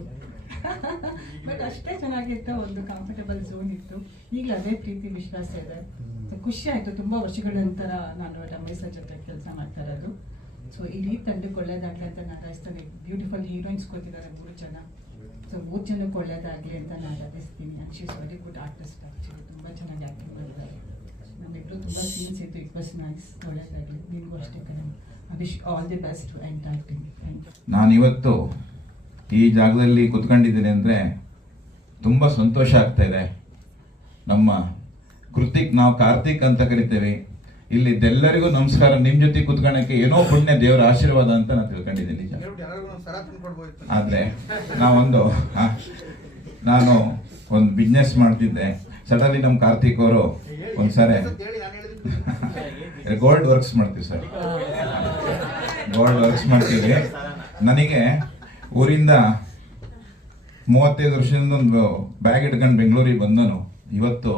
ಬಟ್ ಅಷ್ಟೇ ಚೆನ್ನಾಗಿತ್ತು. ಒಂದು ಕಂಫರ್ಟಬಲ್ ಝೋನ್ ಇತ್ತು. ಈಗಲೂ ಅದೇ ಪ್ರೀತಿ ವಿಶ್ವಾಸ ಇದೆ. ಖುಷಿ ಆಯಿತು. ತುಂಬ ವರ್ಷಗಳ ನಂತರ ನಾನು ರಮೇಶ್ ಜೊತೆ ಕೆಲಸ ಮಾಡ್ತಾ ಇರೋದು. ಸೊ ಇಡೀ ತಂಡಕ್ಕೆ ಒಳ್ಳೇದಾಗಲಿ ಅಂತ ನಾನು ಹಾರೈಸ್ತೀನಿ. ಬ್ಯೂಟಿಫುಲ್ ಹೀರೋಯಿನ್ಸ್ ಕೊಟ್ಟಿದ್ದಾರೆ 3 ಜನ. ಸೊ 3 ಜನಕ್ಕೆ ಒಳ್ಳೇದಾಗಲಿ ಅಂತ ನಾನು ಹಾರೈಸ್ತೀನಿ. And she is very good artist. Actually ತುಂಬ ಚೆನ್ನಾಗಿ ಆ್ಯಕ್ಟಿಂಗ್ ಮಾಡಿದ್ದಾರೆ. ನಮ್ಮಿಬ್ಬರು ತುಂಬ ಸೀನ್ಸ್ ಇತ್ತು. It was nice. ಒಳ್ಳೇದಾಗಲಿ. ನಿಮಗೂ ಅಷ್ಟೇ ಕಣೆ. I wish all the best to entire team. Thank you. ನಾನಿವತ್ತು ಈ ಜಾಗದಲ್ಲಿ ಕುತ್ಕೊಂಡಿದ್ದೀನಿ ಅಂದರೆ ತುಂಬ ಸಂತೋಷ ಆಗ್ತಾ ಇದೆ. ನಮ್ಮ ಕೃತಿಕ್, ನಾವು ಕಾರ್ತಿಕ್ ಅಂತ ಕರಿತೇವೆ. ಇಲ್ಲಿದ್ದೆಲ್ಲರಿಗೂ ನಮಸ್ಕಾರ. ನಿಮ್ಮ ಜೊತೆ ಕುತ್ಕೊಳ್ಳೋಕ್ಕೆ ಏನೋ ಪುಣ್ಯ, ದೇವರ ಆಶೀರ್ವಾದ ಅಂತ ನಾನು ತಿಳ್ಕೊಂಡಿದ್ದೀನಿ. ನಿಜ. ಆದರೆ ನಾನು ಒಂದು ಬಿಸ್ನೆಸ್ ಮಾಡ್ತಿದ್ದೆ. ಸಡನ್ಲಿ ನಮ್ಮ ಕಾರ್ತಿಕ್ ಅವರು ಒಂದ್ಸರಿ ಗೋಲ್ಡ್ ವರ್ಕ್ಸ್ ಮಾಡ್ತೀವಿ ಸರ್, ಗೋಲ್ಡ್ ವರ್ಕ್ಸ್ ಮಾಡ್ತೀವಿ. ನನಗೆ ಊರಿಂದ 35 ವರ್ಷದಿಂದ ಒಂದು ಬ್ಯಾಗ್ ಇಟ್ಕೊಂಡು ಬೆಂಗಳೂರಿಗೆ ಬಂದನು. ಇವತ್ತು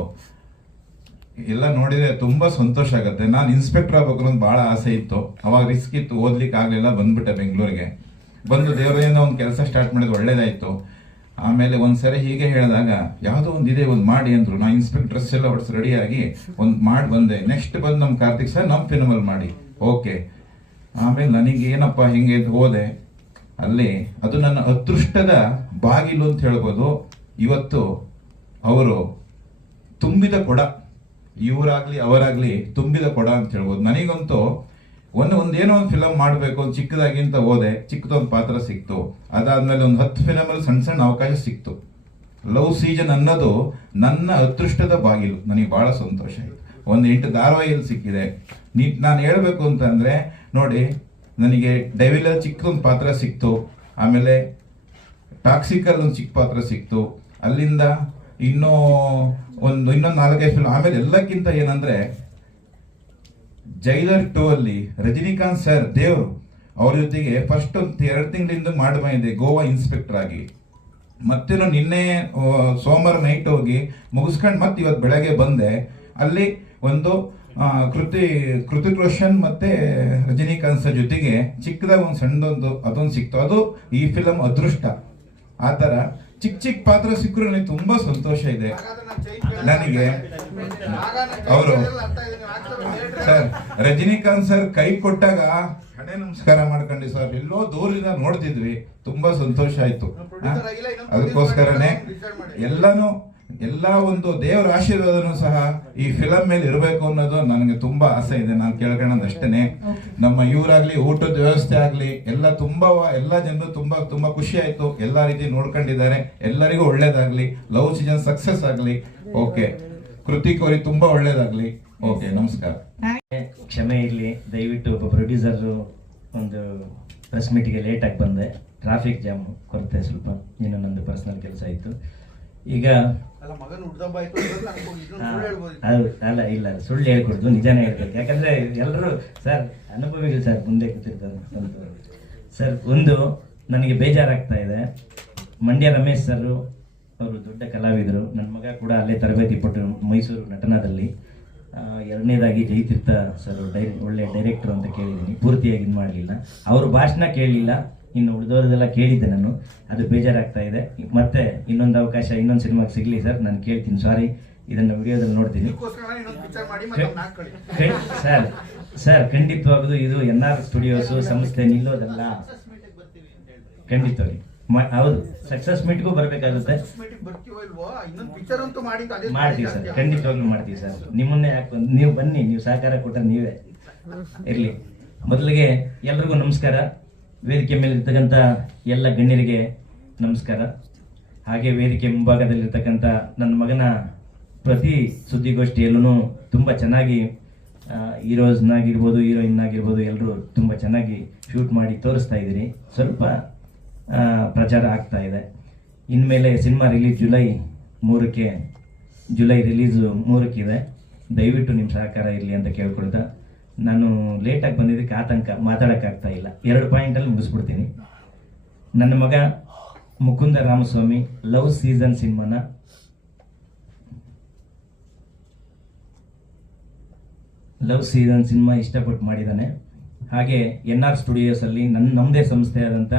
ಎಲ್ಲ ನೋಡಿದ್ರೆ ತುಂಬ ಸಂತೋಷ ಆಗುತ್ತೆ. ನಾನು ಇನ್ಸ್ಪೆಕ್ಟರ್ ಆಗ್ಬೇಕು ಅನ್ನೋದು ಭಾಳ ಆಸೆ ಇತ್ತು. ಅವಾಗ ರಿಸ್ಕ್ ಇತ್ತು, ಓದ್ಲಿಕ್ಕೆ ಆಗಲಿಲ್ಲ. ಬಂದ್ಬಿಟ್ಟೆ ಬೆಂಗಳೂರಿಗೆ. ಬಂದು ದೇವರಿಂದ ಒಂದು ಕೆಲಸ ಸ್ಟಾರ್ಟ್ ಮಾಡಿದ್ದು ಒಳ್ಳೇದಾಯಿತು. ಆಮೇಲೆ ಒಂದ್ಸರಿ ಹೀಗೆ ಹೇಳಿದಾಗ ಯಾವುದೋ ಒಂದು ಇದೆ, ಒಂದು ಮಾಡಿ ಅಂದರು. ನಾನು ಇನ್ಸ್ಪೆಕ್ಟರ್ ಡ್ರೆಸ್ ಎಲ್ಲ ಹೊಡ್ಸಿ ರೆಡಿಯಾಗಿ ಒಂದು ಮಾಡಿ ಬಂದೆ. ನೆಕ್ಸ್ಟ್ ಬಂದು ನಮ್ಮ ಕಾರ್ತಿಕ್ ಸರ್ ನಮ್ಮ ಫಿಲ್ಮಲ್ಲಿ ಮಾಡಿ, ಓಕೆ. ಆಮೇಲೆ ನನಗೆ ಏನಪ್ಪ ಹಿಂಗೆ ಅಂತ ಹೋದೆ. ಅಲ್ಲಿ ಅದು ನನ್ನ ಅದೃಷ್ಟದ ಬಾಗಿಲು ಅಂತ ಹೇಳ್ಬೋದು. ಇವತ್ತು ಅವರು ತುಂಬಿದ ಕೊಡ, ಇವರಾಗ್ಲಿ ಅವರಾಗ್ಲಿ ತುಂಬಿದ ಕೊಡ ಅಂತ ಹೇಳ್ಬೋದು. ನನಗಂತೂ ಒಂದೇನೋ ಒಂದು ಫಿಲಮ್ ಮಾಡಬೇಕು ಒಂದು ಚಿಕ್ಕದಾಗಿಂತ ಹೋದೆ. ಚಿಕ್ಕದೊಂದು ಪಾತ್ರ ಸಿಕ್ತು. ಅದಾದ್ಮೇಲೆ ಒಂದು 10 ಫಿಲಮಲ್ಲಿ ಸಣ್ಣ ಅವಕಾಶ ಸಿಕ್ತು. ಲವ್ ಸೀಸನ್ ಅನ್ನೋದು ನನ್ನ ಅದೃಷ್ಟದ ಬಾಗಿಲು. ನನಗೆ ಬಹಳ ಸಂತೋಷ ಆಯಿತು. ಒಂದು 8 ಧಾರಾವಾಹಿಯಲ್ಲಿ ಸಿಕ್ಕಿದೆ. ನಾನು ಹೇಳ್ಬೇಕು ಅಂತಂದ್ರೆ ನೋಡಿ, ನನಗೆ ಡೈವಿಲಲ್ಲಿ ಚಿಕ್ಕದೊಂದು ಪಾತ್ರ ಸಿಕ್ತು. ಆಮೇಲೆ ಟಾಕ್ಸಿಕಲ್ ಒಂದು ಚಿಕ್ಕ ಪಾತ್ರ ಸಿಕ್ತು. ಅಲ್ಲಿಂದ ಇನ್ನೊಂದು 4-5 ಫಿಲ್ಮ್. ಆಮೇಲೆ ಎಲ್ಲಕ್ಕಿಂತ ಏನಂದ್ರೆ ಜೈಲರ್ 2 ಅಲ್ಲಿ ರಜನಿಕಾಂತ್ ಸರ್ ದೇವರು ಅವ್ರ ಜೊತೆಗೆ ಫಸ್ಟ್ ಒಂದು 2 ತಿಂಗಳಿಂದ ಮಾಡಿ ಬಂದಿದೆ ಗೋವಾ ಇನ್ಸ್ಪೆಕ್ಟರ್ ಆಗಿ. ಮತ್ತೆ ನಿನ್ನೆ ಸೋಮವಾರ ನೈಟ್ ಹೋಗಿ ಮುಗಿಸ್ಕೊಂಡು ಮತ್ತೆ ಇವತ್ತು ಬೆಳಗ್ಗೆ ಬಂದೆ. ಅಲ್ಲಿ ಒಂದು ಕೃತಿಕ್ ರೋಷನ್ ಮತ್ತೆ ರಜನಿಕಾಂತ್ ಸರ್ ಜೊತೆಗೆ ಚಿಕ್ಕದಾಗ ಒಂದು ಸಣ್ಣದೊಂದು ಅದೊಂದು ಸಿಕ್ತು. ಅದು ಈ ಫಿಲಮ್ ಅದೃಷ್ಟ. ಆ ಥರ ಚಿಕ್ಕ ಪಾತ್ರ ಸಿಕ್ಕರು ನನಗೆ ತುಂಬಾ ಸಂತೋಷ ಇದೆ. ನನಗೆ ಅವರು ಸರ್ ರಜನಿಕಾಂತ್ ಸರ್ ಕೈ ಕೊಟ್ಟಾಗ ಹಣೆ ನಮಸ್ಕಾರ ಮಾಡ್ಕೊಂಡಿ ಸರ್. ಎಲ್ಲೋ ದೂರದಿಂದ ನೋಡ್ತಿದ್ವಿ, ತುಂಬಾ ಸಂತೋಷ ಆಯ್ತು. ಅದಕ್ಕೋಸ್ಕರನೇ ಎಲ್ಲ ಒಂದು ದೇವರ ಆಶೀರ್ವಾದನೂ ಸಹ ಈ ಫಿಲಂ ಮೇಲೆ ಇರಬೇಕು ಅನ್ನೋದು ನನಗೆ ತುಂಬಾ ಆಸೆ ಇದೆ. ನಾನು ಕೇಳ್ಕೊಳ್ಳೋದು ಅಷ್ಟೇನೆ. ನಮ್ಮ ಇವರಾಗ್ಲಿ, ಊಟದ ವ್ಯವಸ್ಥೆ ಆಗ್ಲಿ ಎಲ್ಲ ಜನರು ತುಂಬಾ ಖುಷಿ ಆಯ್ತು. ಎಲ್ಲಾ ರೀತಿ ನೋಡ್ಕೊಂಡಿದ್ದಾರೆ. ಎಲ್ಲರಿಗೂ ಒಳ್ಳೇದಾಗ್ಲಿ. ಲವ್ ಸೀಸನ್ ಸಕ್ಸಸ್ ಆಗ್ಲಿ. ಓಕೆ, ಕೃತಿಕ್ ಅವ್ರಿಗೆ ತುಂಬಾ ಒಳ್ಳೇದಾಗ್ಲಿ. ಓಕೆ, ನಮಸ್ಕಾರ. ಕ್ಷಮೆ ಇರಲಿ ದಯವಿಟ್ಟು. ಒಬ್ಬ ಪ್ರೊಡ್ಯೂಸರ್ ಒಂದು ಪ್ರೆಸ್ ಮೀಟಿಗೆ ಲೇಟಾಗಿ ಬಂದೆ. ಟ್ರಾಫಿಕ್ ಜಾಮ್ ಕೊರತೆ ಸ್ವಲ್ಪ, ಇನ್ನೂ ನಂದು ಪರ್ಸನಲ್ ಕೆಲಸ ಇತ್ತು. ಈಗ ಅಲ್ಲ ಇಲ್ಲ ಸುಳ್ಳು ಹೇಳ್ಕೊಡ್ದು, ನಿಜಾನೇ ಹೇಳ್ಬೇಕು. ಯಾಕಂದ್ರೆ ಎಲ್ಲರೂ ಸರ್ ಅನುಭವಿಗಳು ಸರ್ ಮುಂದೆ ಕೂತಿರ್ತಾರೆ ಸರ್. ಒಂದು ನನಗೆ ಬೇಜಾರಾಗ್ತಾ ಇದೆ. ಮಂಡ್ಯ ರಮೇಶ್ ಸರ್ ಅವರು ದೊಡ್ಡ ಕಲಾವಿದರು. ನನ್ನ ಮಗ ಕೂಡ ಅಲ್ಲೇ ತರಬೇತಿ ಪಟ್ಟು ಮೈಸೂರು ನಟನದಲ್ಲಿ. ಎರಡನೇದಾಗಿ ಜಯತೀರ್ಥ ಸರ್ ಒಳ್ಳೆ ಡೈರೆಕ್ಟರ್ ಅಂತ ಕೇಳಿದ್ದೀನಿ, ಪೂರ್ತಿಯಾಗಿ ಇದು ಮಾಡಲಿಲ್ಲ. ಅವ್ರ ಭಾಷಣ ಕೇಳಲಿಲ್ಲ, ಇನ್ನು ಉಳಿದವ್ರದೆಲ್ಲ ಕೇಳಿದ್ದೆ ನಾನು, ಅದು ಬೇಜಾರಾಗ್ತಾ ಇದೆ. ಮತ್ತೆ ಇನ್ನೊಂದು ಅವಕಾಶ ಇನ್ನೊಂದು ಸಿನಿಮಾಗೆ ಸಿಗಲಿ ಸರ್, ನಾನು ಕೇಳ್ತೀನಿ. ಸಾರಿ, ಇದನ್ನು ವಿಡಿಯೋದಲ್ಲಿ ನೋಡ್ತೀನಿ ಸರ್. ಖಂಡಿತವಾಗ್ದು ಇದು NR ಸ್ಟುಡಿಯೋಸು ಸಂಸ್ಥೆ ನಿಲ್ಲೋದಲ್ಲ, ಖಂಡಿತವಾಗಿ ಹೌದು. ಸಕ್ಸಸ್ ಮೀಟ್ಗೂ ಬರಬೇಕಾಗುತ್ತೆ, ಮಾಡ್ತೀವಿ ಸರ್, ಖಂಡಿತವಾಗ್ಲೂ ಮಾಡ್ತೀವಿ ಸರ್. ನಿಮ್ಮನ್ನೇ ಯಾಕೆ ನೀವು ಬನ್ನಿ, ನೀವು ಸಹಕಾರ ಕೊಟ್ಟರೆ ನೀವೇ ಇರಲಿ. ಮೊದಲಿಗೆ ಎಲ್ರಿಗೂ ನಮಸ್ಕಾರ. ವೇದಿಕೆ ಮೇಲೆ ಇರ್ತಕ್ಕಂಥ ಎಲ್ಲ ಗಣ್ಯರಿಗೆ ನಮಸ್ಕಾರ. ಹಾಗೆ ವೇದಿಕೆ ಮುಂಭಾಗದಲ್ಲಿರ್ತಕ್ಕಂಥ ನನ್ನ ಮಗನ ಪ್ರತಿ ಸುದ್ದಿಗೋಷ್ಠಿಯಲ್ಲೂ ತುಂಬ ಚೆನ್ನಾಗಿ ಹೀರೋಸ್ನಾಗಿರ್ಬೋದು, ಹೀರೋಯಿನ್ ಆಗಿರ್ಬೋದು, ಎಲ್ಲರೂ ತುಂಬ ಚೆನ್ನಾಗಿ ಶೂಟ್ ಮಾಡಿ ತೋರಿಸ್ತಾ ಇದ್ದೀರಿ. ಸ್ವಲ್ಪ ಪ್ರಚಾರ ಆಗ್ತಾ ಇದೆ. ಇನ್ಮೇಲೆ ಸಿನಿಮಾ ರಿಲೀಸ್ ಜುಲೈ ರಿಲೀಸು 3 ದಯವಿಟ್ಟು ನಿಮ್ಮ ಸಹಕಾರ ಇರಲಿ ಅಂತ ಕೇಳ್ಕೊಳ್ತಾ, ನಾನು ಲೇಟಾಗಿ ಬಂದಿದ್ದಕ್ಕೆ ಆತಂಕ ಮಾತಾಡೋಕ್ಕಾಗ್ತಾ ಇಲ್ಲ. 2 ಪಾಯಿಂಟಲ್ಲಿ ಮುಗಿಸ್ಬಿಡ್ತೀನಿ. ನನ್ನ ಮಗ Mukunda Ramaswamy love season cinema ಇಷ್ಟಪಟ್ಟು ಮಾಡಿದ್ದಾನೆ. ಹಾಗೆ NR ಸ್ಟುಡಿಯೋಸಲ್ಲಿ ನಮ್ಮದೇ ಸಂಸ್ಥೆ ಆದಂಥ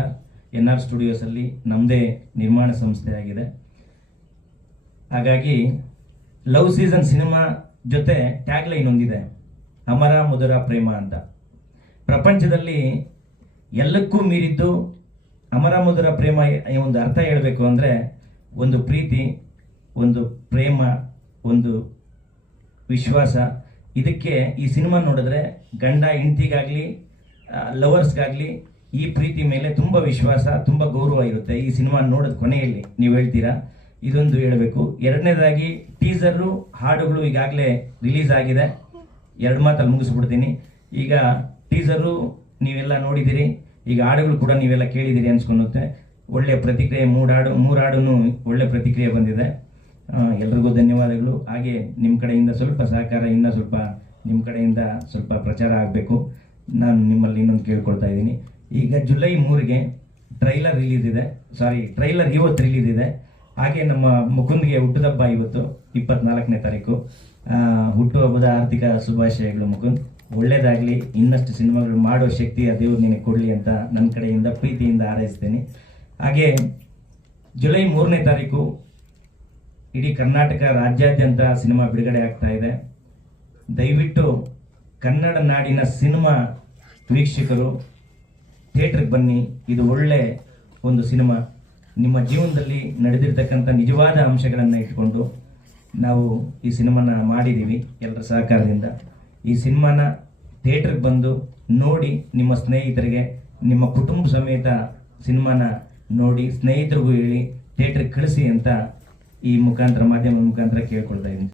NR ಸ್ಟುಡಿಯೋಸಲ್ಲಿ ನಮ್ಮದೇ ನಿರ್ಮಾಣ ಸಂಸ್ಥೆ ಆಗಿದೆ. ಹಾಗಾಗಿ ಲವ್ ಸೀಸನ್ ಸಿನಿಮಾ ಜೊತೆ ಟ್ಯಾಗ್ಲೈನ್ ಒಂದಿದೆ, ಅಮರ ಮಧುರ ಪ್ರೇಮ ಅಂತ. ಪ್ರಪಂಚದಲ್ಲಿ ಎಲ್ಲಕ್ಕೂ ಮೀರಿದ್ದು ಅಮರ ಮಧುರ ಪ್ರೇಮ. ಒಂದು ಅರ್ಥ ಹೇಳಬೇಕು ಅಂದರೆ, ಒಂದು ಪ್ರೀತಿ, ಒಂದು ಪ್ರೇಮ, ಒಂದು ವಿಶ್ವಾಸ. ಇದಕ್ಕೆ ಈ ಸಿನಿಮಾ ನೋಡಿದ್ರೆ ಗಂಡ ಹೆಂಡತಿಗಾಗಲಿ ಲವರ್ಸ್ಗಾಗಲಿ ಈ ಪ್ರೀತಿ ಮೇಲೆ ತುಂಬ ವಿಶ್ವಾಸ, ತುಂಬ ಗೌರವ ಇರುತ್ತೆ. ಈ ಸಿನಿಮಾ ನೋಡಿದ ಕೊನೆಯಲ್ಲಿ ನೀವು ಹೇಳ್ತೀರಾ, ಇದೊಂದು ಹೇಳಬೇಕು. ಎರಡನೇದಾಗಿ ಟೀಸರು, ಹಾಡುಗಳು ಈಗಾಗಲೇ ರಿಲೀಸ್ ಆಗಿದೆ. 2 ಮಾತಲ್ಲಿ ಮುಗಿಸ್ಬಿಡ್ತೀನಿ. ಈಗ ಟೀಸರು ನೀವೆಲ್ಲ ನೋಡಿದ್ದೀರಿ, ಈಗ ಹಾಡುಗಳು ಕೂಡ ನೀವೆಲ್ಲ ಕೇಳಿದ್ದೀರಿ ಅನ್ಸ್ಕೊಳುತ್ತೆ. ಒಳ್ಳೆಯ ಪ್ರತಿಕ್ರಿಯೆ, 3 ಹಾಡು ಒಳ್ಳೆ ಪ್ರತಿಕ್ರಿಯೆ ಬಂದಿದೆ. ಎಲ್ರಿಗೂ ಧನ್ಯವಾದಗಳು. ಹಾಗೆ ನಿಮ್ಮ ಕಡೆಯಿಂದ ಸ್ವಲ್ಪ ಸಹಕಾರ, ಇನ್ನೂ ಸ್ವಲ್ಪ ನಿಮ್ಮ ಕಡೆಯಿಂದ ಸ್ವಲ್ಪ ಪ್ರಚಾರ ಆಗಬೇಕು. ನಾನು ನಿಮ್ಮಲ್ಲಿ ಇನ್ನೊಂದು ಕೇಳ್ಕೊಳ್ತಾ ಇದ್ದೀನಿ. ಈಗ ಜುಲೈ 3 ಟ್ರೈಲರ್ ಇವತ್ತು ರಿಲೀಸ್ ಇದೆ. ಹಾಗೆ ನಮ್ಮ ಮುಕುಂದ್ಗೆ ಹುಟ್ಟುಹಬ್ಬ ಇವತ್ತು 24ನೇ ತಾರೀಕು. ಹುಟ್ಟುಹಬ್ಬದ ಆರ್ಥಿಕ ಶುಭಾಶಯಗಳು ಮುಕುಂದ್. ಒಳ್ಳೇದಾಗಲಿ, ಇನ್ನಷ್ಟು ಸಿನಿಮಾಗಳು ಮಾಡೋ ಶಕ್ತಿ ಆ ದೇವ್ರು ನಿನಗೆ ಕೊಡಲಿ ಅಂತ ನನ್ನ ಕಡೆಯಿಂದ ಪ್ರೀತಿಯಿಂದ ಹಾರೈಸ್ತೇನೆ. ಹಾಗೆ ಜುಲೈ 3ನೇ ತಾರೀಕು ಇಡೀ ಕರ್ನಾಟಕ ರಾಜ್ಯಾದ್ಯಂತ ಸಿನಿಮಾ ಬಿಡುಗಡೆ ಆಗ್ತಾ ಇದೆ. ದಯವಿಟ್ಟು ಕನ್ನಡ ನಾಡಿನ ಸಿನಿಮಾ ವೀಕ್ಷಕರು ಥಿಯೇಟ್ರಿಗೆ ಬನ್ನಿ. ಇದು ಒಳ್ಳೆ ಒಂದು ಸಿನಿಮಾ. ನಿಮ್ಮ ಜೀವನದಲ್ಲಿ ನಡೆದಿರ್ತಕ್ಕಂಥ ನಿಜವಾದ ಅಂಶಗಳನ್ನು ಇಟ್ಕೊಂಡು ನಾವು ಈ ಸಿನಿಮಾನ ಮಾಡಿದ್ದೀವಿ ಎಲ್ಲರ ಸಹಕಾರದಿಂದ. ಈ ಸಿನಿಮಾನ ಥಿಯೇಟ್ರಿಗೆ ಬಂದು ನೋಡಿ, ನಿಮ್ಮ ಸ್ನೇಹಿತರಿಗೆ, ನಿಮ್ಮ ಕುಟುಂಬ ಸಮೇತ ಸಿನಿಮಾನ ನೋಡಿ, ಸ್ನೇಹಿತರಿಗೂ ಹೇಳಿ ಥಿಯೇಟ್ರಿಗೆ ಕಳಿಸಿ ಅಂತ ಈ ಮಾಧ್ಯಮದ ಮುಖಾಂತರ ಕೇಳ್ಕೊಳ್ತಾ ಇದ್ದೀನಿ.